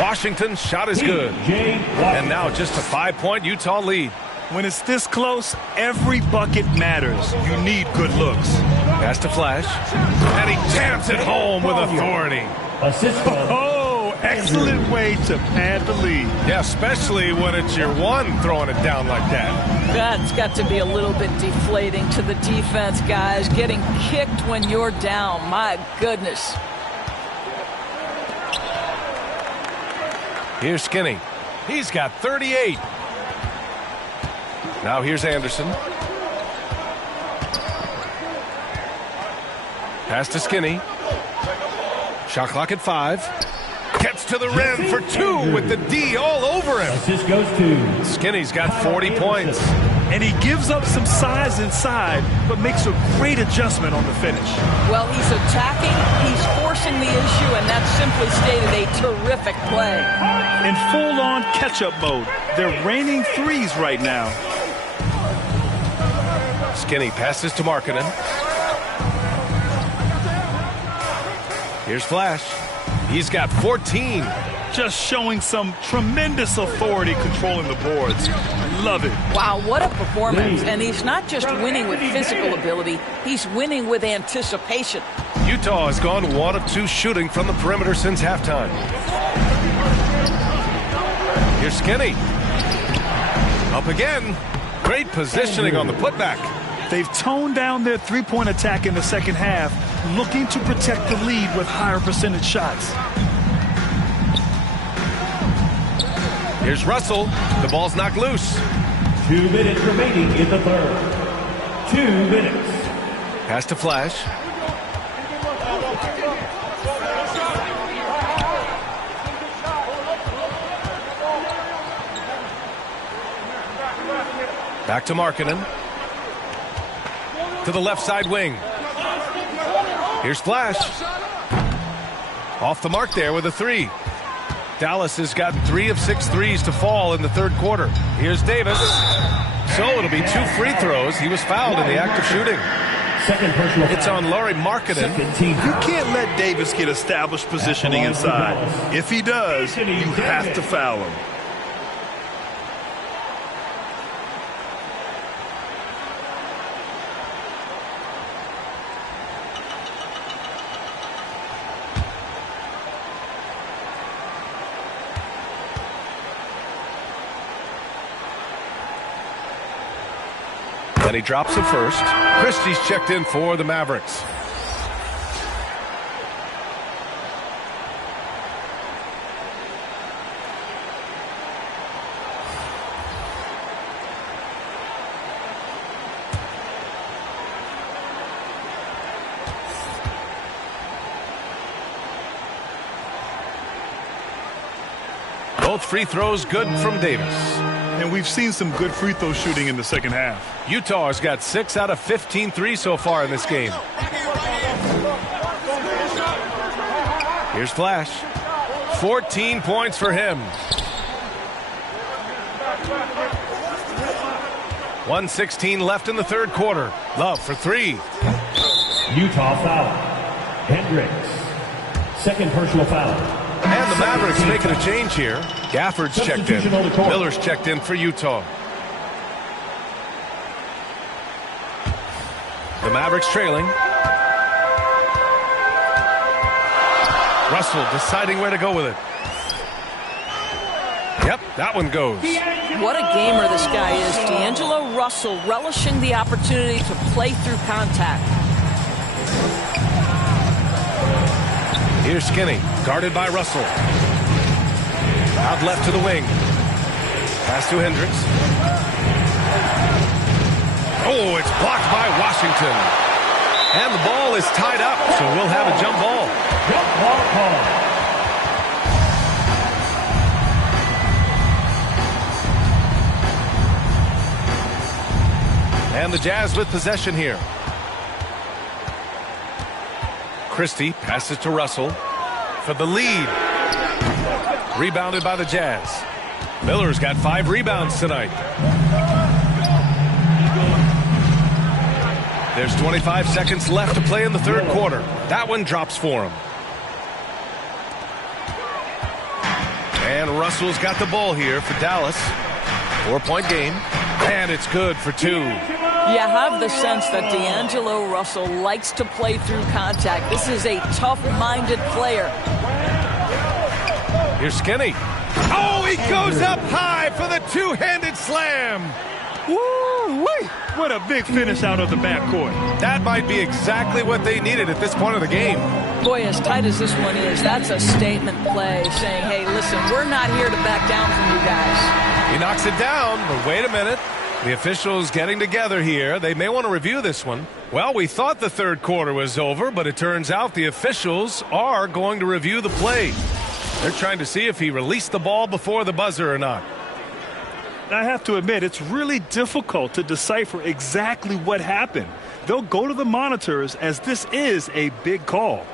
Washington's shot is good. And now just a 5-point Utah lead. When it's this close, every bucket matters. You need good looks. Pass to Flash. And he jams it home with authority. Oh, excellent way to pad the lead. Yeah, especially when it's your one throwing it down like that. That's got to be a little bit deflating to the defense, guys. Getting kicked when you're down. My goodness. Here's Skinny. He's got 38. Now here's Anderson. Pass to Skinny. Shot clock at 5. Gets to the rim for 2 with the D all over him. Assist goes to Skinny's got 40 points. And he gives up some size inside, but makes a great adjustment on the finish. Well, he's attacking, he's forcing the issue, and that's simply stated a terrific play. In full-on catch-up mode, they're raining threes right now. Skinny passes to Markkanen. Here's Flash. He's got 14. Just showing some tremendous authority controlling the boards. Love it. Wow, what a performance. And he's not just winning with physical ability, he's winning with anticipation. Utah has gone 1 of 2 shooting from the perimeter since halftime. Here's Skinny. Up again. Great positioning on the putback. They've toned down their three-point attack in the second half, looking to protect the lead with higher percentage shots. Here's Russell. The ball's knocked loose. 2 minutes remaining in the third. 2 minutes. Pass to Flash. Back to Markkanen. To the left side wing. Here's Flash. Off the mark there with a 3. Dallas has gotten 3 of 6 threes to fall in the third quarter. Here's Davis. So it'll be 2 free throws. He was fouled in the act of shooting. It's on Lauri Markkanen. You can't let Davis get established positioning inside. If he does, you have to foul him. And he drops it first. Christie's checked in for the Mavericks. Both free throws good from Davis. And we've seen some good free throw shooting in the second half. Utah has got 6 out of 15 threes so far in this game. Here's Flash. 14 points for him. 1:16 left in the third quarter. Love for 3. Utah foul. Hendricks. Second personal foul. And the Mavericks making a change here. Gafford's checked in. Miller's checked in for Utah. The Mavericks trailing. Russell deciding where to go with it. Yep, that one goes. What a gamer this guy is. D'Angelo Russell relishing the opportunity to play through contact. Here's Skinny, guarded by Russell. Out left to the wing. Pass to Hendricks. Oh, it's blocked by Washington. And the ball is tied up, so we'll have a jump ball. Jump ball call. And the Jazz with possession here. Christie passes to Russell for the lead. Rebounded by the Jazz. Miller's got 5 rebounds tonight. There's 25 seconds left to play in the third quarter. That one drops for him. And Russell's got the ball here for Dallas. 4-point game. And it's good for 2. You have the sense that D'Angelo Russell likes to play through contact. This is a tough-minded player. Here's Skinny. Oh, he goes up high for the two-handed slam. Woo-wee! What a big finish out of the backcourt. That might be exactly what they needed at this point of the game. Boy, as tight as this one is, that's a statement play saying, hey, listen, we're not here to back down from you guys. He knocks it down, but wait a minute. The officials getting together here. They may want to review this one. Well, we thought the third quarter was over, but it turns out the officials are going to review the play. They're trying to see if he released the ball before the buzzer or not. I have to admit, it's really difficult to decipher exactly what happened. They'll go to the monitors as this is a big call.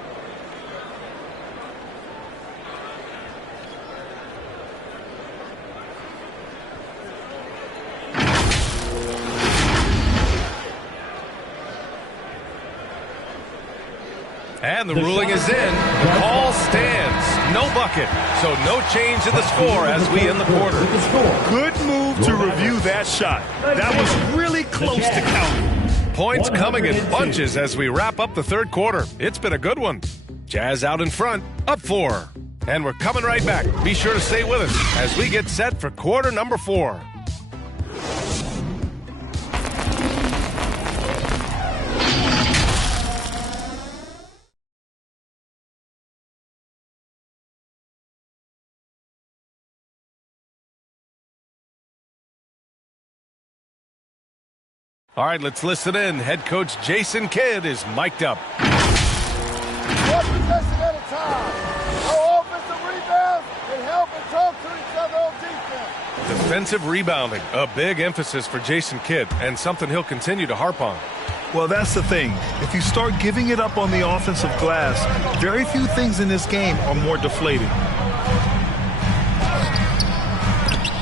And the ruling is in. The call stands. No bucket. So no change in the score as we end the quarter. Good move to review that shot. That was really close to counting. Points coming in bunches as we wrap up the third quarter. It's been a good one. Jazz out in front, up 4. And we're coming right back. Be sure to stay with us as we get set for quarter number 4. All right, let's listen in. Head coach Jason Kidd is mic'd up. One possession at a time. No offensive rebounds and help and talk to each other on defense. Defensive rebounding, a big emphasis for Jason Kidd, and something he'll continue to harp on. Well, that's the thing. If you start giving it up on the offensive glass, very few things in this game are more deflating.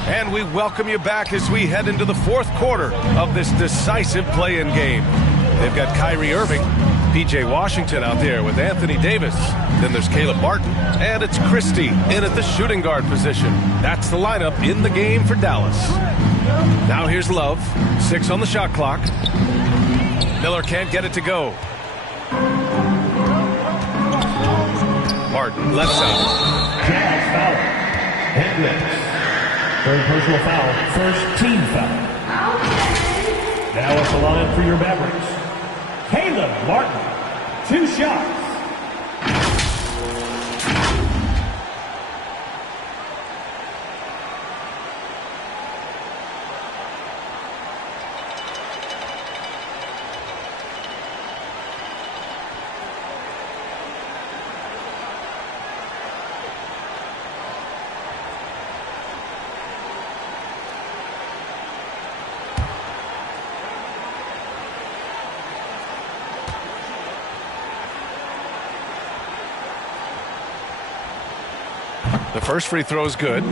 And we welcome you back as we head into the fourth quarter of this decisive play-in game. They've got Kyrie Irving, P.J. Washington out there with Anthony Davis. Then there's Caleb Martin, and it's Christie in at the shooting guard position. That's the lineup in the game for Dallas. Now here's Love, 6 on the shot clock. Miller can't get it to go. Martin, left side. Jazz foul. Hendricks. Third personal foul. First team foul. Now it's the line for your Mavericks. Caleb Martin. 2 shots. The first free throw is good.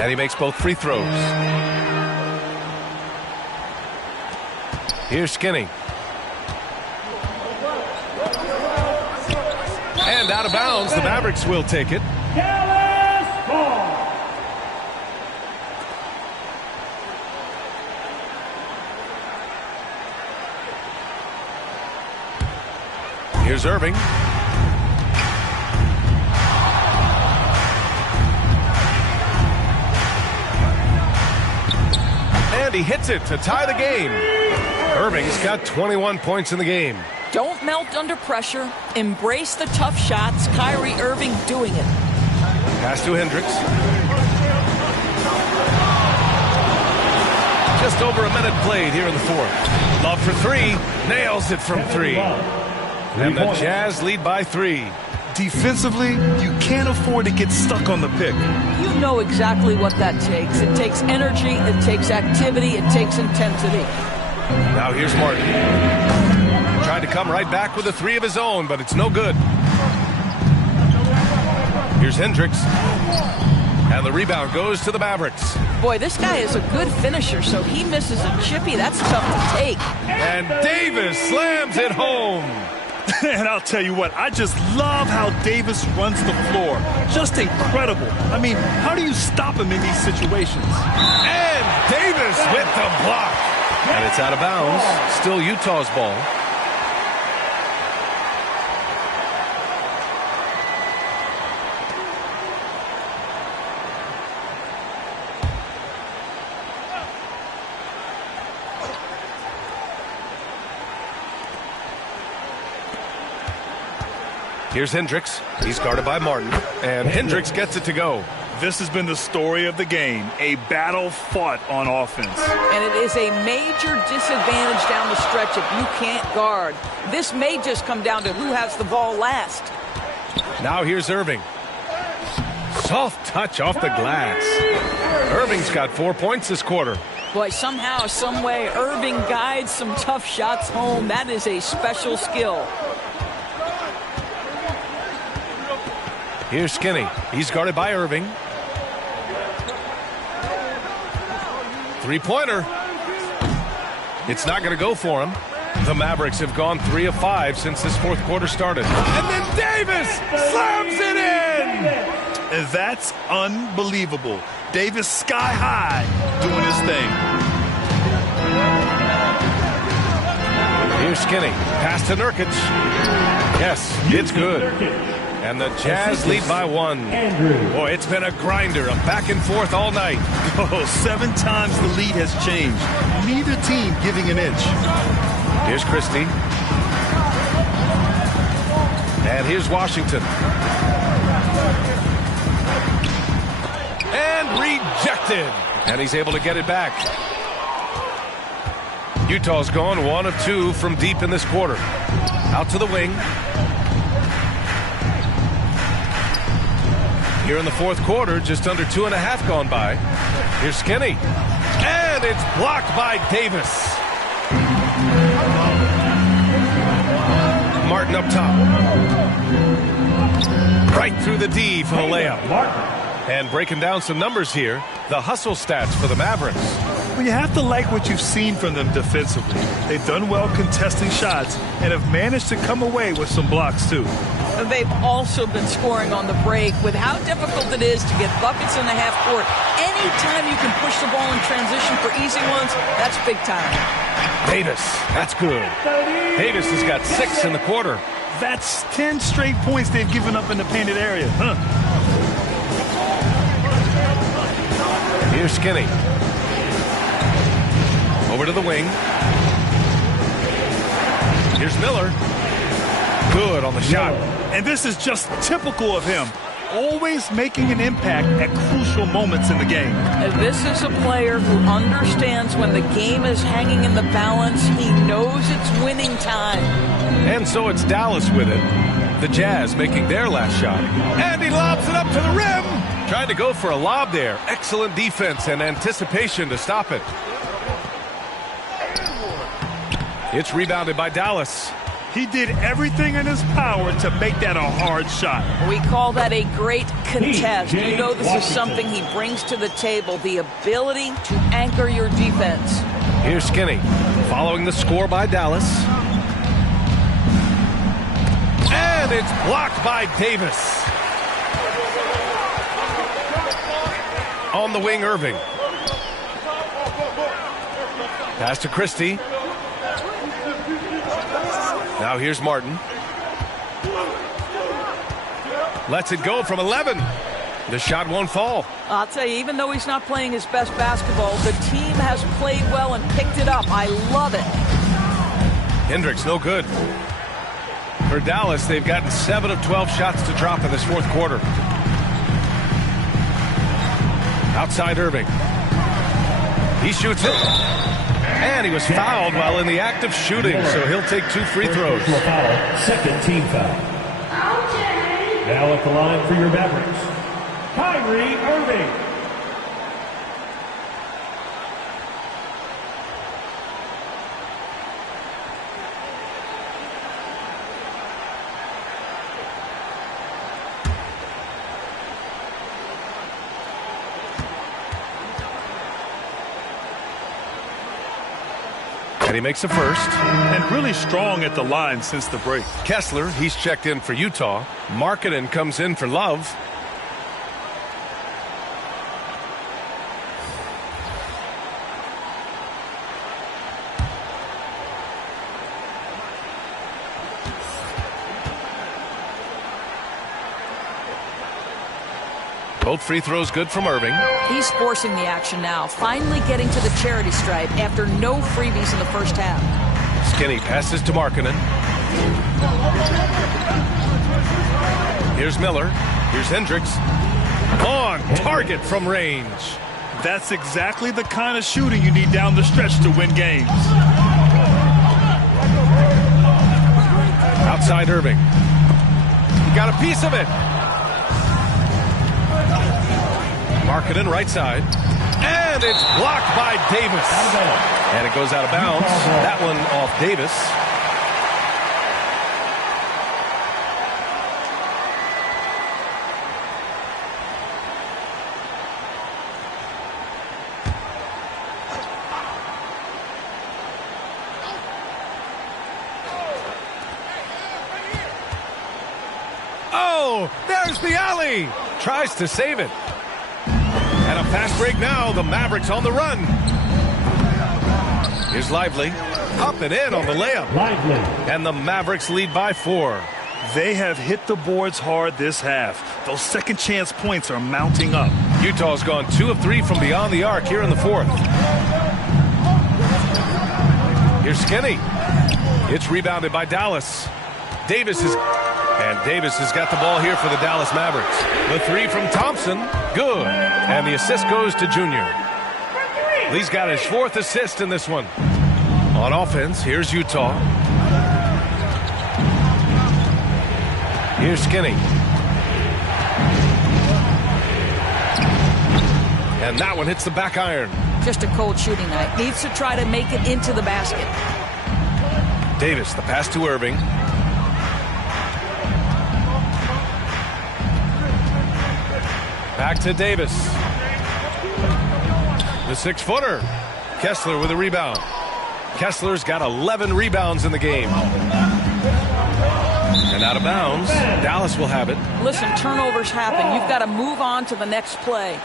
And he makes both free throws. Here's Skinny. And out of bounds, the Mavericks will take it. Dallas ball. Here's Irving. And he hits it to tie the game. Irving's got 21 points in the game. Don't melt under pressure. Embrace the tough shots. Kyrie Irving doing it. Pass to Hendricks. Just over a minute played here in the fourth. Love for three. Nails it from three. And the Jazz lead by 3. Defensively, you can't afford to get stuck on the pick. You know exactly what that takes. It takes energy, it takes activity, it takes intensity. Now here's Martin. Tried to come right back with a 3 of his own, but it's no good. Here's Hendricks. And the rebound goes to the Mavericks. Boy, this guy is a good finisher, so he misses a chippy. That's tough to take. And Davis slams it home. And I'll tell you what, I just love how Davis runs the floor. Just incredible. I mean, how do you stop him in these situations? And Davis with the block. And it's out of bounds. Still Utah's ball. Here's Hendricks. He's guarded by Martin. And Hendricks gets it to go. This has been the story of the game. A battle fought on offense. And it is a major disadvantage down the stretch if you can't guard. This may just come down to who has the ball last. Now here's Irving. Soft touch off the glass. Irving's got 4 points this quarter. Boy, somehow, some way, Irving guides some tough shots home. That is a special skill. Here's Skinny. He's guarded by Irving. 3-pointer. It's not going to go for him. The Mavericks have gone 3 of 5 since this fourth quarter started. And then Davis slams it in! And that's unbelievable. Davis sky high doing his thing. Here's Skinny. Pass to Nurkic. Yes, it's good. And the Jazz lead by 1. Boy, it's been a grinder, a back and forth all night. Oh, 7 times the lead has changed. Neither team giving an inch. Here's Christie. And here's Washington. And rejected. And he's able to get it back. Utah's gone 1 of 2 from deep in this quarter. Out to the wing. Here in the fourth quarter, just under 2.5 gone by. Here's Skinny. And it's blocked by Davis. Martin up top. Right through the D for the layup. And breaking down some numbers here, the hustle stats for the Mavericks. Well, you have to like what you've seen from them defensively. They've done well contesting shots and have managed to come away with some blocks, too. They've also been scoring on the break. With how difficult it is to get buckets in the half court, anytime you can push the ball in transition for easy ones, that's big time. Davis, that's good. Davis has got 6 in the quarter. That's 10 straight points they've given up in the painted area. Here's Skinny. Over to the wing. Here's Miller. Good on the shot. And this is just typical of him. Always making an impact at crucial moments in the game. And this is a player who understands when the game is hanging in the balance. He knows it's winning time. And so it's Dallas with it. The Jazz making their last shot. And he lobs it up to the rim. Trying to go for a lob there. Excellent defense and anticipation to stop it. It's rebounded by Dallas. He did everything in his power to make that a hard shot. We call that a great contest. You know this is something he brings to the table, the ability to anchor your defense. Here's Skinny, following the score by Dallas. And it's blocked by Davis. On the wing, Irving. Pass to Christie. Now here's Martin. Lets it go from 11. The shot won't fall. I'll tell you, even though he's not playing his best basketball, the team has played well and picked it up. I love it. Hendricks, no good. For Dallas, they've gotten 7 of 12 shots to drop in this fourth quarter. Outside Irving. He shoots it. And he was fouled while in the act of shooting, so he'll take 2 free throws. Second team foul. Now at the line for your Mavericks, Kyrie Irving. And he makes the first. And really strong at the line since the break. Kessler, he's checked in for Utah. Markkanen comes in for Love. Both free throws good from Irving. He's forcing the action now, finally getting to the charity stripe after no freebies in the first half. Skinny passes to Markkanen. Here's Miller. Here's Hendricks. On target from range. That's exactly the kind of shooting you need down the stretch to win games. Outside Irving. He got a piece of it. Markkanen right side. And it's blocked by Davis. And it goes out of bounds. That one off Davis. Oh, there's the alley. Tries to save it. And a fast break now. The Mavericks on the run. Here's Lively. Up and in on the layup. Lively. And the Mavericks lead by 4. They have hit the boards hard this half. Those second chance points are mounting up. Utah's gone 2 of 3 from beyond the arc here in the fourth. Here's Skinny. It's rebounded by Dallas. Davis has got the ball here for the Dallas Mavericks. The 3 from Thompson. Good. And the assist goes to Junior. Lee's got his 4th assist in this one. On offense, here's Utah. Here's Skinny. And that one hits the back iron. Just a cold shooting night. Needs to try to make it into the basket. Davis, the pass to Irving. Back to Davis. The 6-footer. Kessler with a rebound. Kessler's got 11 rebounds in the game. And out of bounds. Dallas will have it. Listen, turnovers happen. You've got to move on to the next play.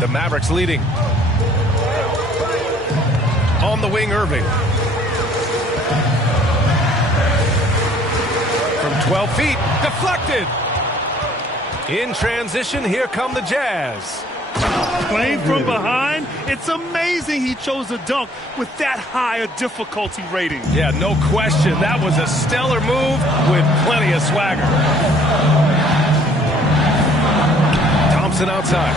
The Mavericks leading. On the wing, Irving. From 12 feet, deflected. In transition, here come the Jazz. Playing from behind, it's amazing he chose a dunk with that high a difficulty rating. Yeah, no question. That was a stellar move with plenty of swagger. Thompson outside.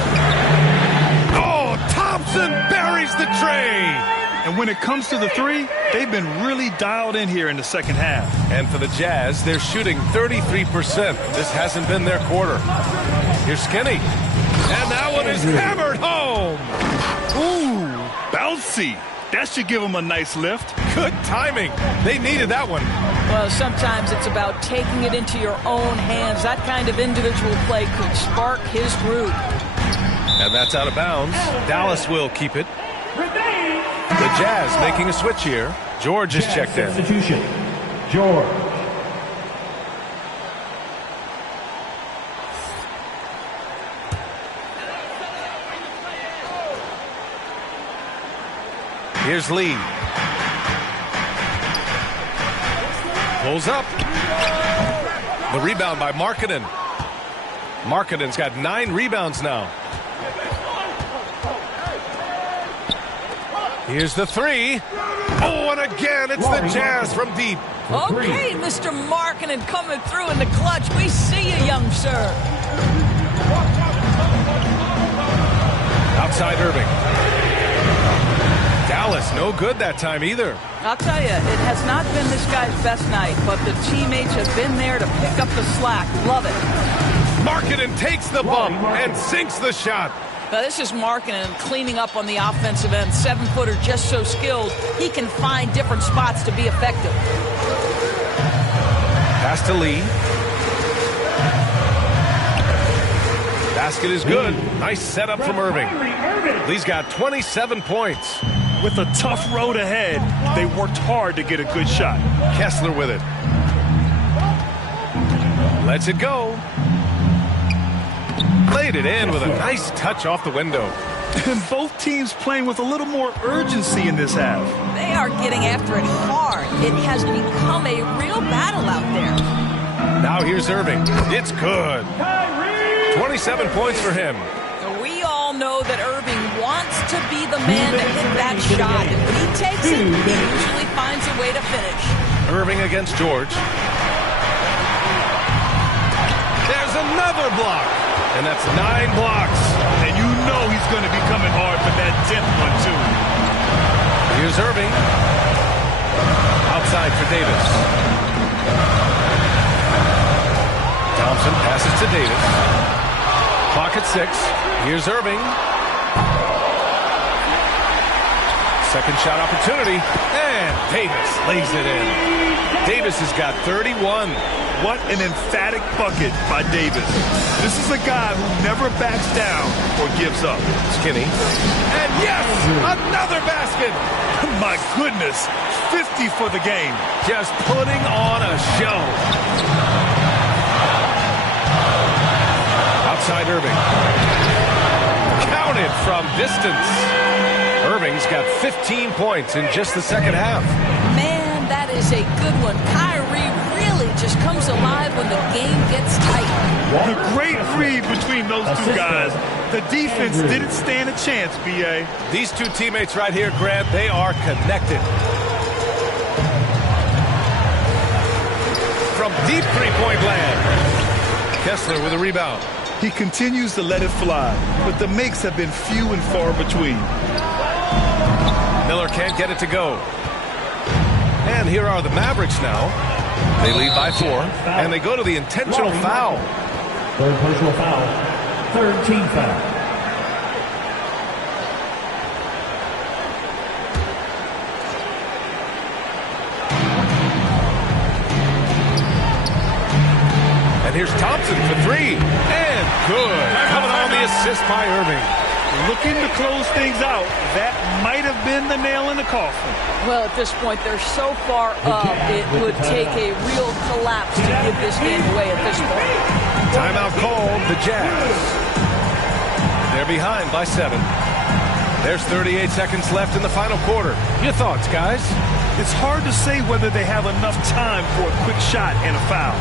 Oh, Thompson buries the tray. And when it comes to the 3, they've been really dialed in here in the second half. And for the Jazz, they're shooting 33%. This hasn't been their quarter. Here's Skinny. And that one is hammered home. Ooh, bouncy. That should give them a nice lift. Good timing. They needed that one. Well, sometimes it's about taking it into your own hands. That kind of individual play could spark his groove. And that's out of bounds. Dallas will keep it. The Jazz making a switch here. George is checked in. Substitution. George. Here's Lee. Pulls up. The rebound by Markkanen. Markkanen's got 9 rebounds now. Here's the 3. Oh, and again, it's the Jazz from deep. Okay, Mr. Markkanen coming through in the clutch. We see you, young sir. Outside Irving. Dallas, no good that time either. I'll tell you, it has not been this guy's best night, but the teammates have been there to pick up the slack. Love it. Markkanen takes the bump and sinks the shot. Now, this is Markkanen cleaning up on the offensive end. 7-footer, just so skilled. He can find different spots to be effective. Pass to Lee. Basket is good. Nice setup from Irving. Lee's got 27 points. With a tough road ahead, they worked hard to get a good shot. Kessler with it. Lets it go. Laid it in with a nice touch off the window. And both teams playing with a little more urgency in this half. They are getting after it hard. It has become a real battle out there. Now here's Irving. It's good. 27 points for him. We all know that Irving wants to be the man to hit that shot. And when he takes it, he usually finds a way to finish. Irving against George. There's another block. And that's 9 blocks. And you know he's going to be coming hard for that 10th one, too. Here's Irving. Outside for Davis. Thompson passes to Davis. Clock at 6. Here's Irving. Second shot opportunity. And Davis lays it in. Davis has got 31. What an emphatic bucket by Davis. This is a guy who never backs down or gives up. Skinny. And yes, another basket. My goodness, 50 for the game. Just putting on a show. Outside Irving. Counted from distance. Irving's got 15 points in just the second half. Man, that is a good one. Kyrie really just comes alive when the game gets tight. The great read between those two guys. The defense didn't stand a chance, B.A. These two teammates right here, Grant, they are connected. From deep three-point land. Kessler with a rebound. He continues to let it fly, but the makes have been few and far between. Miller can't get it to go. And here are the Mavericks now. They lead by 4, and they go to the intentional foul. Third personal foul. Third team foul. And here's Thompson for 3. And good. Coming on the assist by Irving. Looking to close things out. That might have been the nail in the coffin. Well, at this point, they're so far up, it would take a real collapse to give this game away at this point. Timeout called, the Jazz. They're behind by 7. There's 38 seconds left in the final quarter. Your thoughts, guys? It's hard to say whether they have enough time for a quick shot and a foul.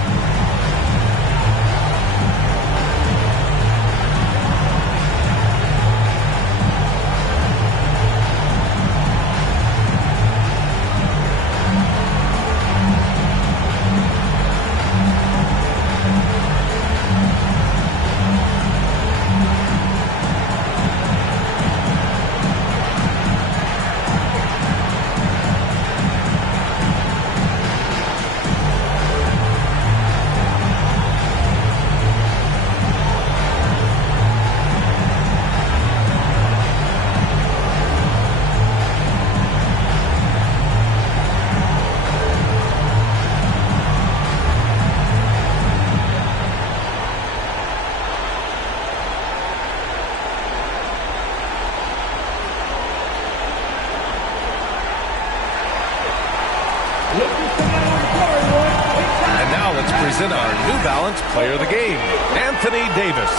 present our New Balance Player of the Game, Anthony Davis.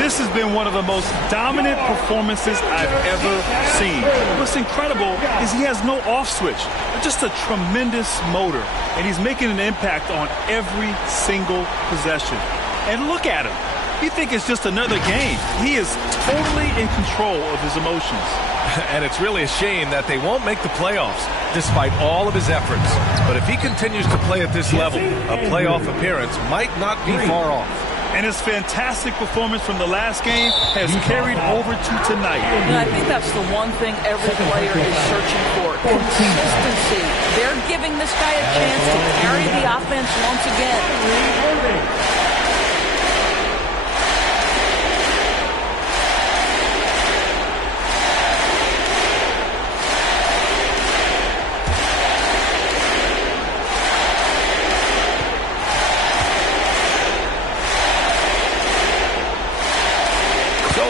This has been one of the most dominant performances I've ever seen. What's incredible is he has no off switch, just a tremendous motor, and he's making an impact on every single possession. And look at him. You think it's just another game. He is totally in control of his emotions. And it's really a shame that they won't make the playoffs, despite all of his efforts. But if he continues to play at this level, a playoff appearance might not be far off. And his fantastic performance from the last game has carried over to tonight. And I think that's the one thing every player is searching for, consistency. They're giving this guy a chance to carry the offense once again.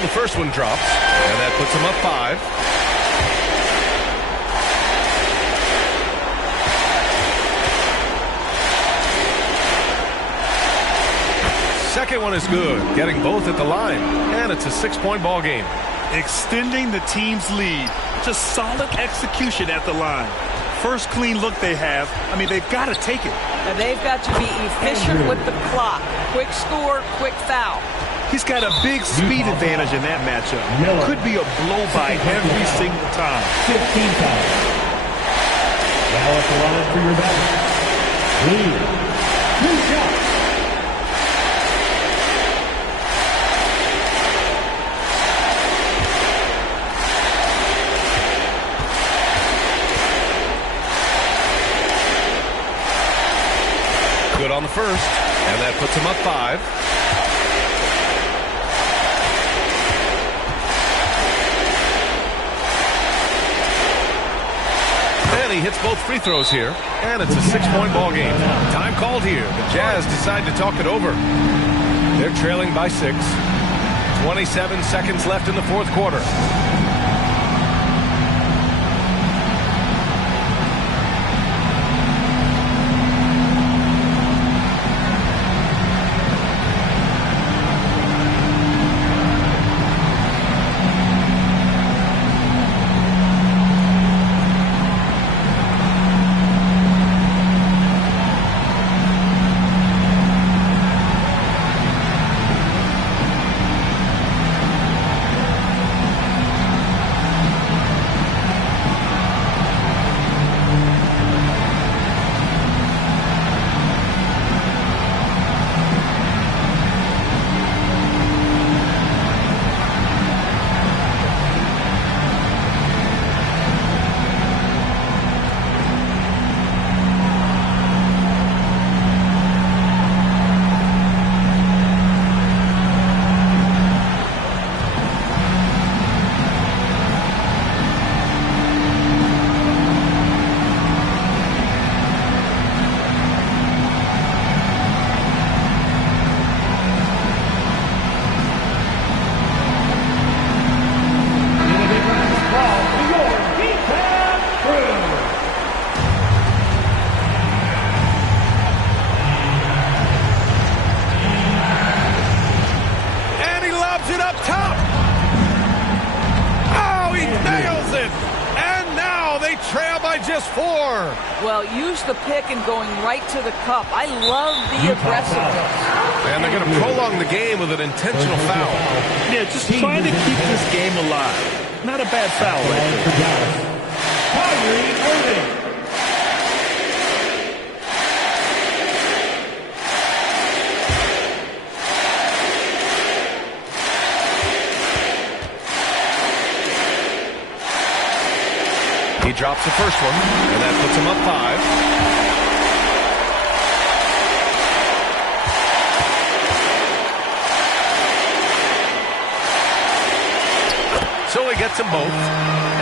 The first one drops, and that puts him up 5. Second one is good, getting both at the line, and it's a 6-point ball game. Extending the team's lead. Just solid execution at the line. First clean look they have. I mean, they've got to take it. And they've got to be efficient with the clock. Quick score, quick foul. He's got a big speed advantage in that matchup. Could be a blow by every single time. 15 fouls. Now at the line for your back. Lee, 2 shots. Good on the first, and that puts him up 5. He hits both free throws here, and it's a 6-point ball game. Time called here. The Jazz decide to talk it over. They're trailing by 6. 27 seconds left in the fourth quarter. Well, use the pick and going right to the cup. I love the aggressiveness. And they're going to prolong the game with an intentional foul. Yeah, just trying to keep this game alive. Not a bad foul right there. Kyrie Irving. He drops the first one, and that puts him up 5. So he gets them both,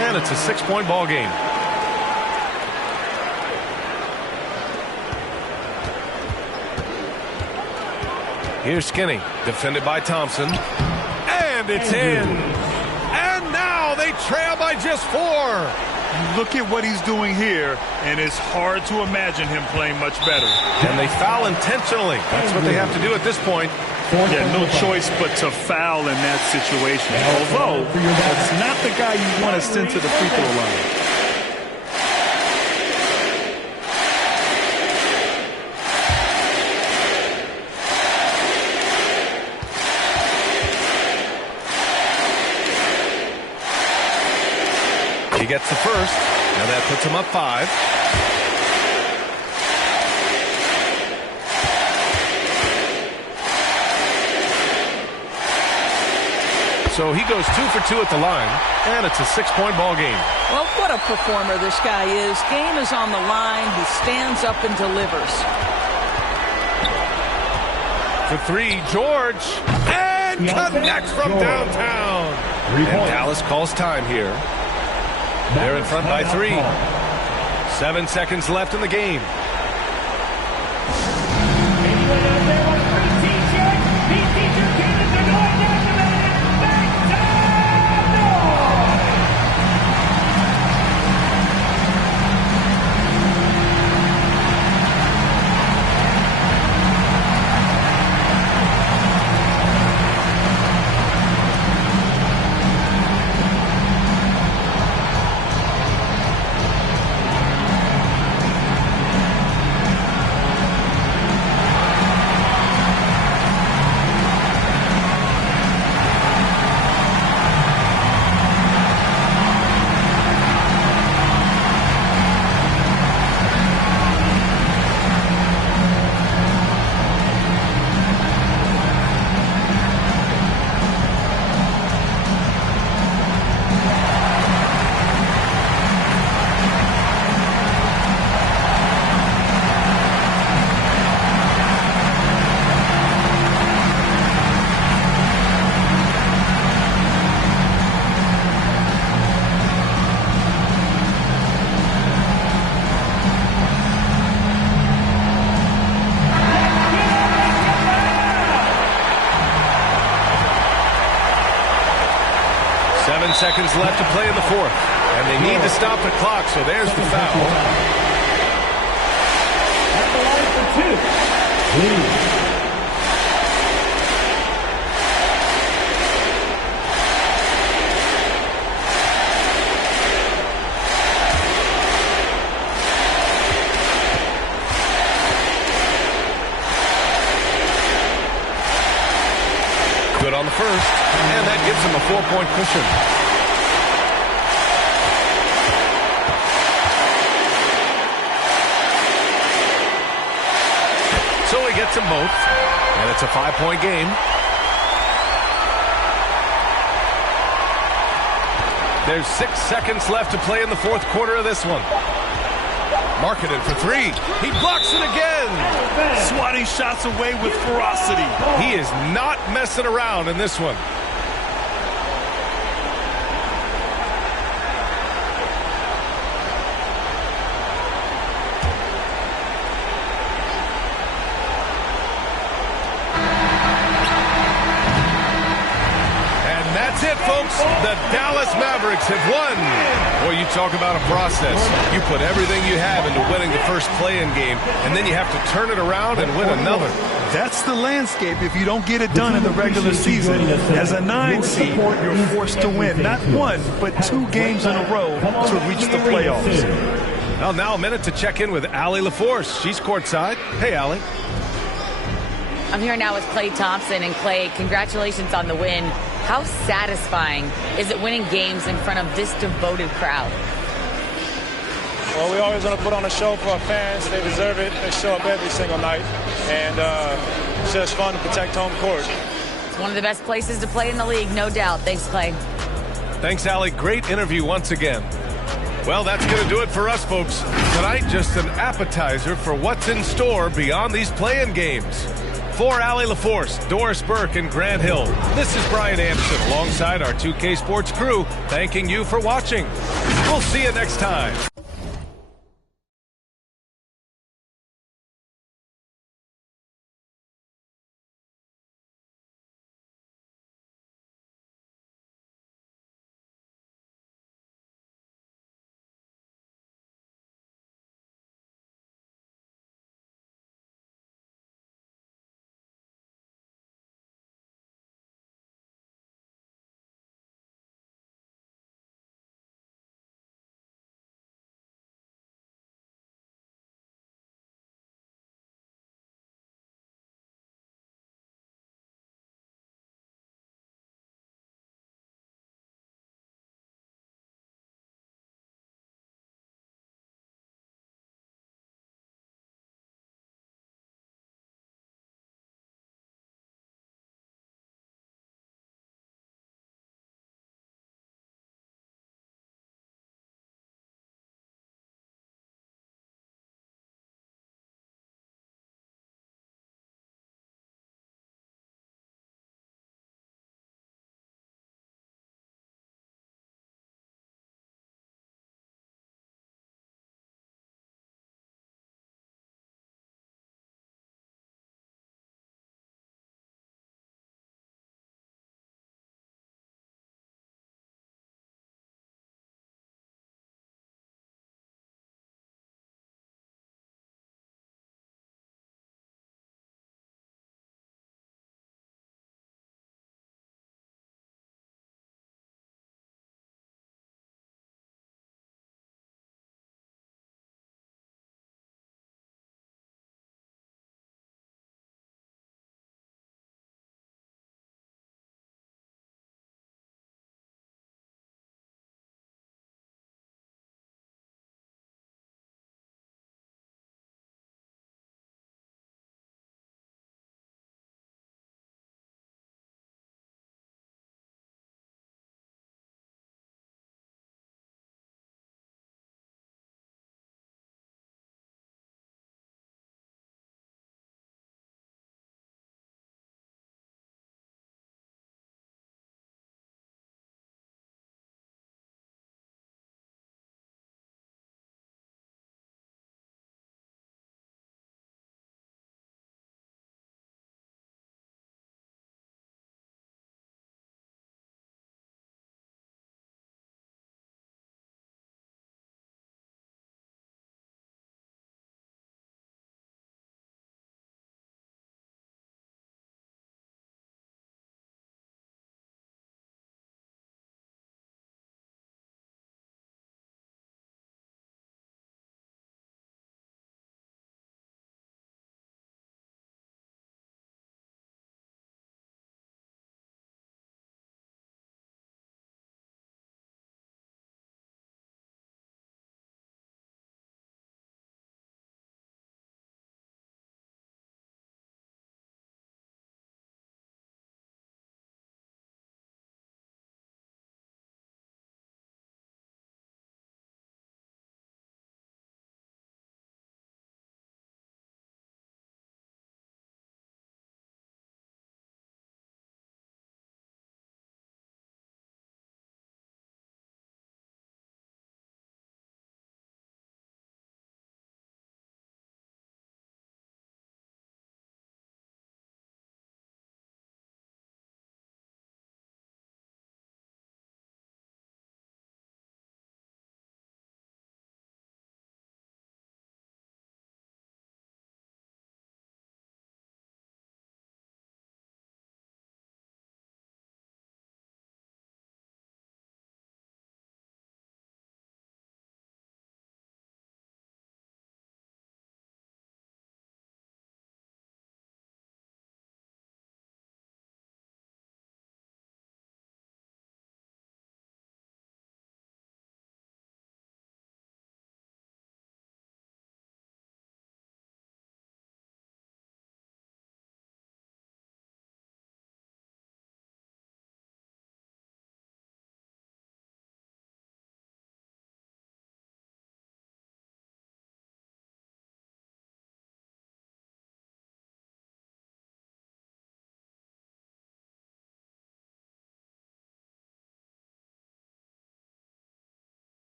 and it's a 6-point ball game. Here's Skinny, defended by Thompson, and it's in. And now they trail by just 4. You look at what he's doing here, and it's hard to imagine him playing much better. And they foul intentionally. That's what they have to do at this point. Yeah, no choice but to foul in that situation. Although, that's not the guy you want to send to the free throw line. He gets the first, and that puts him up 5. So he goes 2 for 2 at the line, and it's a 6-point ball game. Well, what a performer this guy is. Game is on the line. He stands up and delivers. For 3, George, and connects from downtown. And Dallas calls time here. They're in front by 3. 7 seconds left in the game. Seconds left to play in the 4th, and they need to stop the clock, so there's the foul. At the line for 2. Good on the first, and that gives him a 4-point cushion. So he gets them both, and it's a 5-point game. There's 6 seconds left to play in the 4th quarter of this one. Marketed for 3. He blocks it again. Swatting shots away with ferocity. He is not messing around in this one. That's it, folks. The Dallas Mavericks have won. Boy, you talk about a process. You put everything you have into winning the first play-in game, and then you have to turn it around and win another. That's the landscape if you don't get it done in the regular season. As a 9 seed, you're forced to win not 1, but 2 games in a row to reach the playoffs. Well, now a minute to check in with Allie LaForce. She's courtside. Hey, Allie. I'm here now with Klay Thompson. And Klay, congratulations on the win. How satisfying is it winning games in front of this devoted crowd? Well, we always want to put on a show for our fans. They deserve it. They show up every single night. And it's just fun to protect home court. It's one of the best places to play in the league, no doubt. Thanks, Klay. Thanks, Allie. Great interview once again. Well, that's going to do it for us, folks. Tonight, just an appetizer for what's in store beyond these play-in games. For Allie LaForce, Doris Burke, and Grant Hill, this is Brian Anderson alongside our 2K Sports crew, thanking you for watching. We'll see you next time.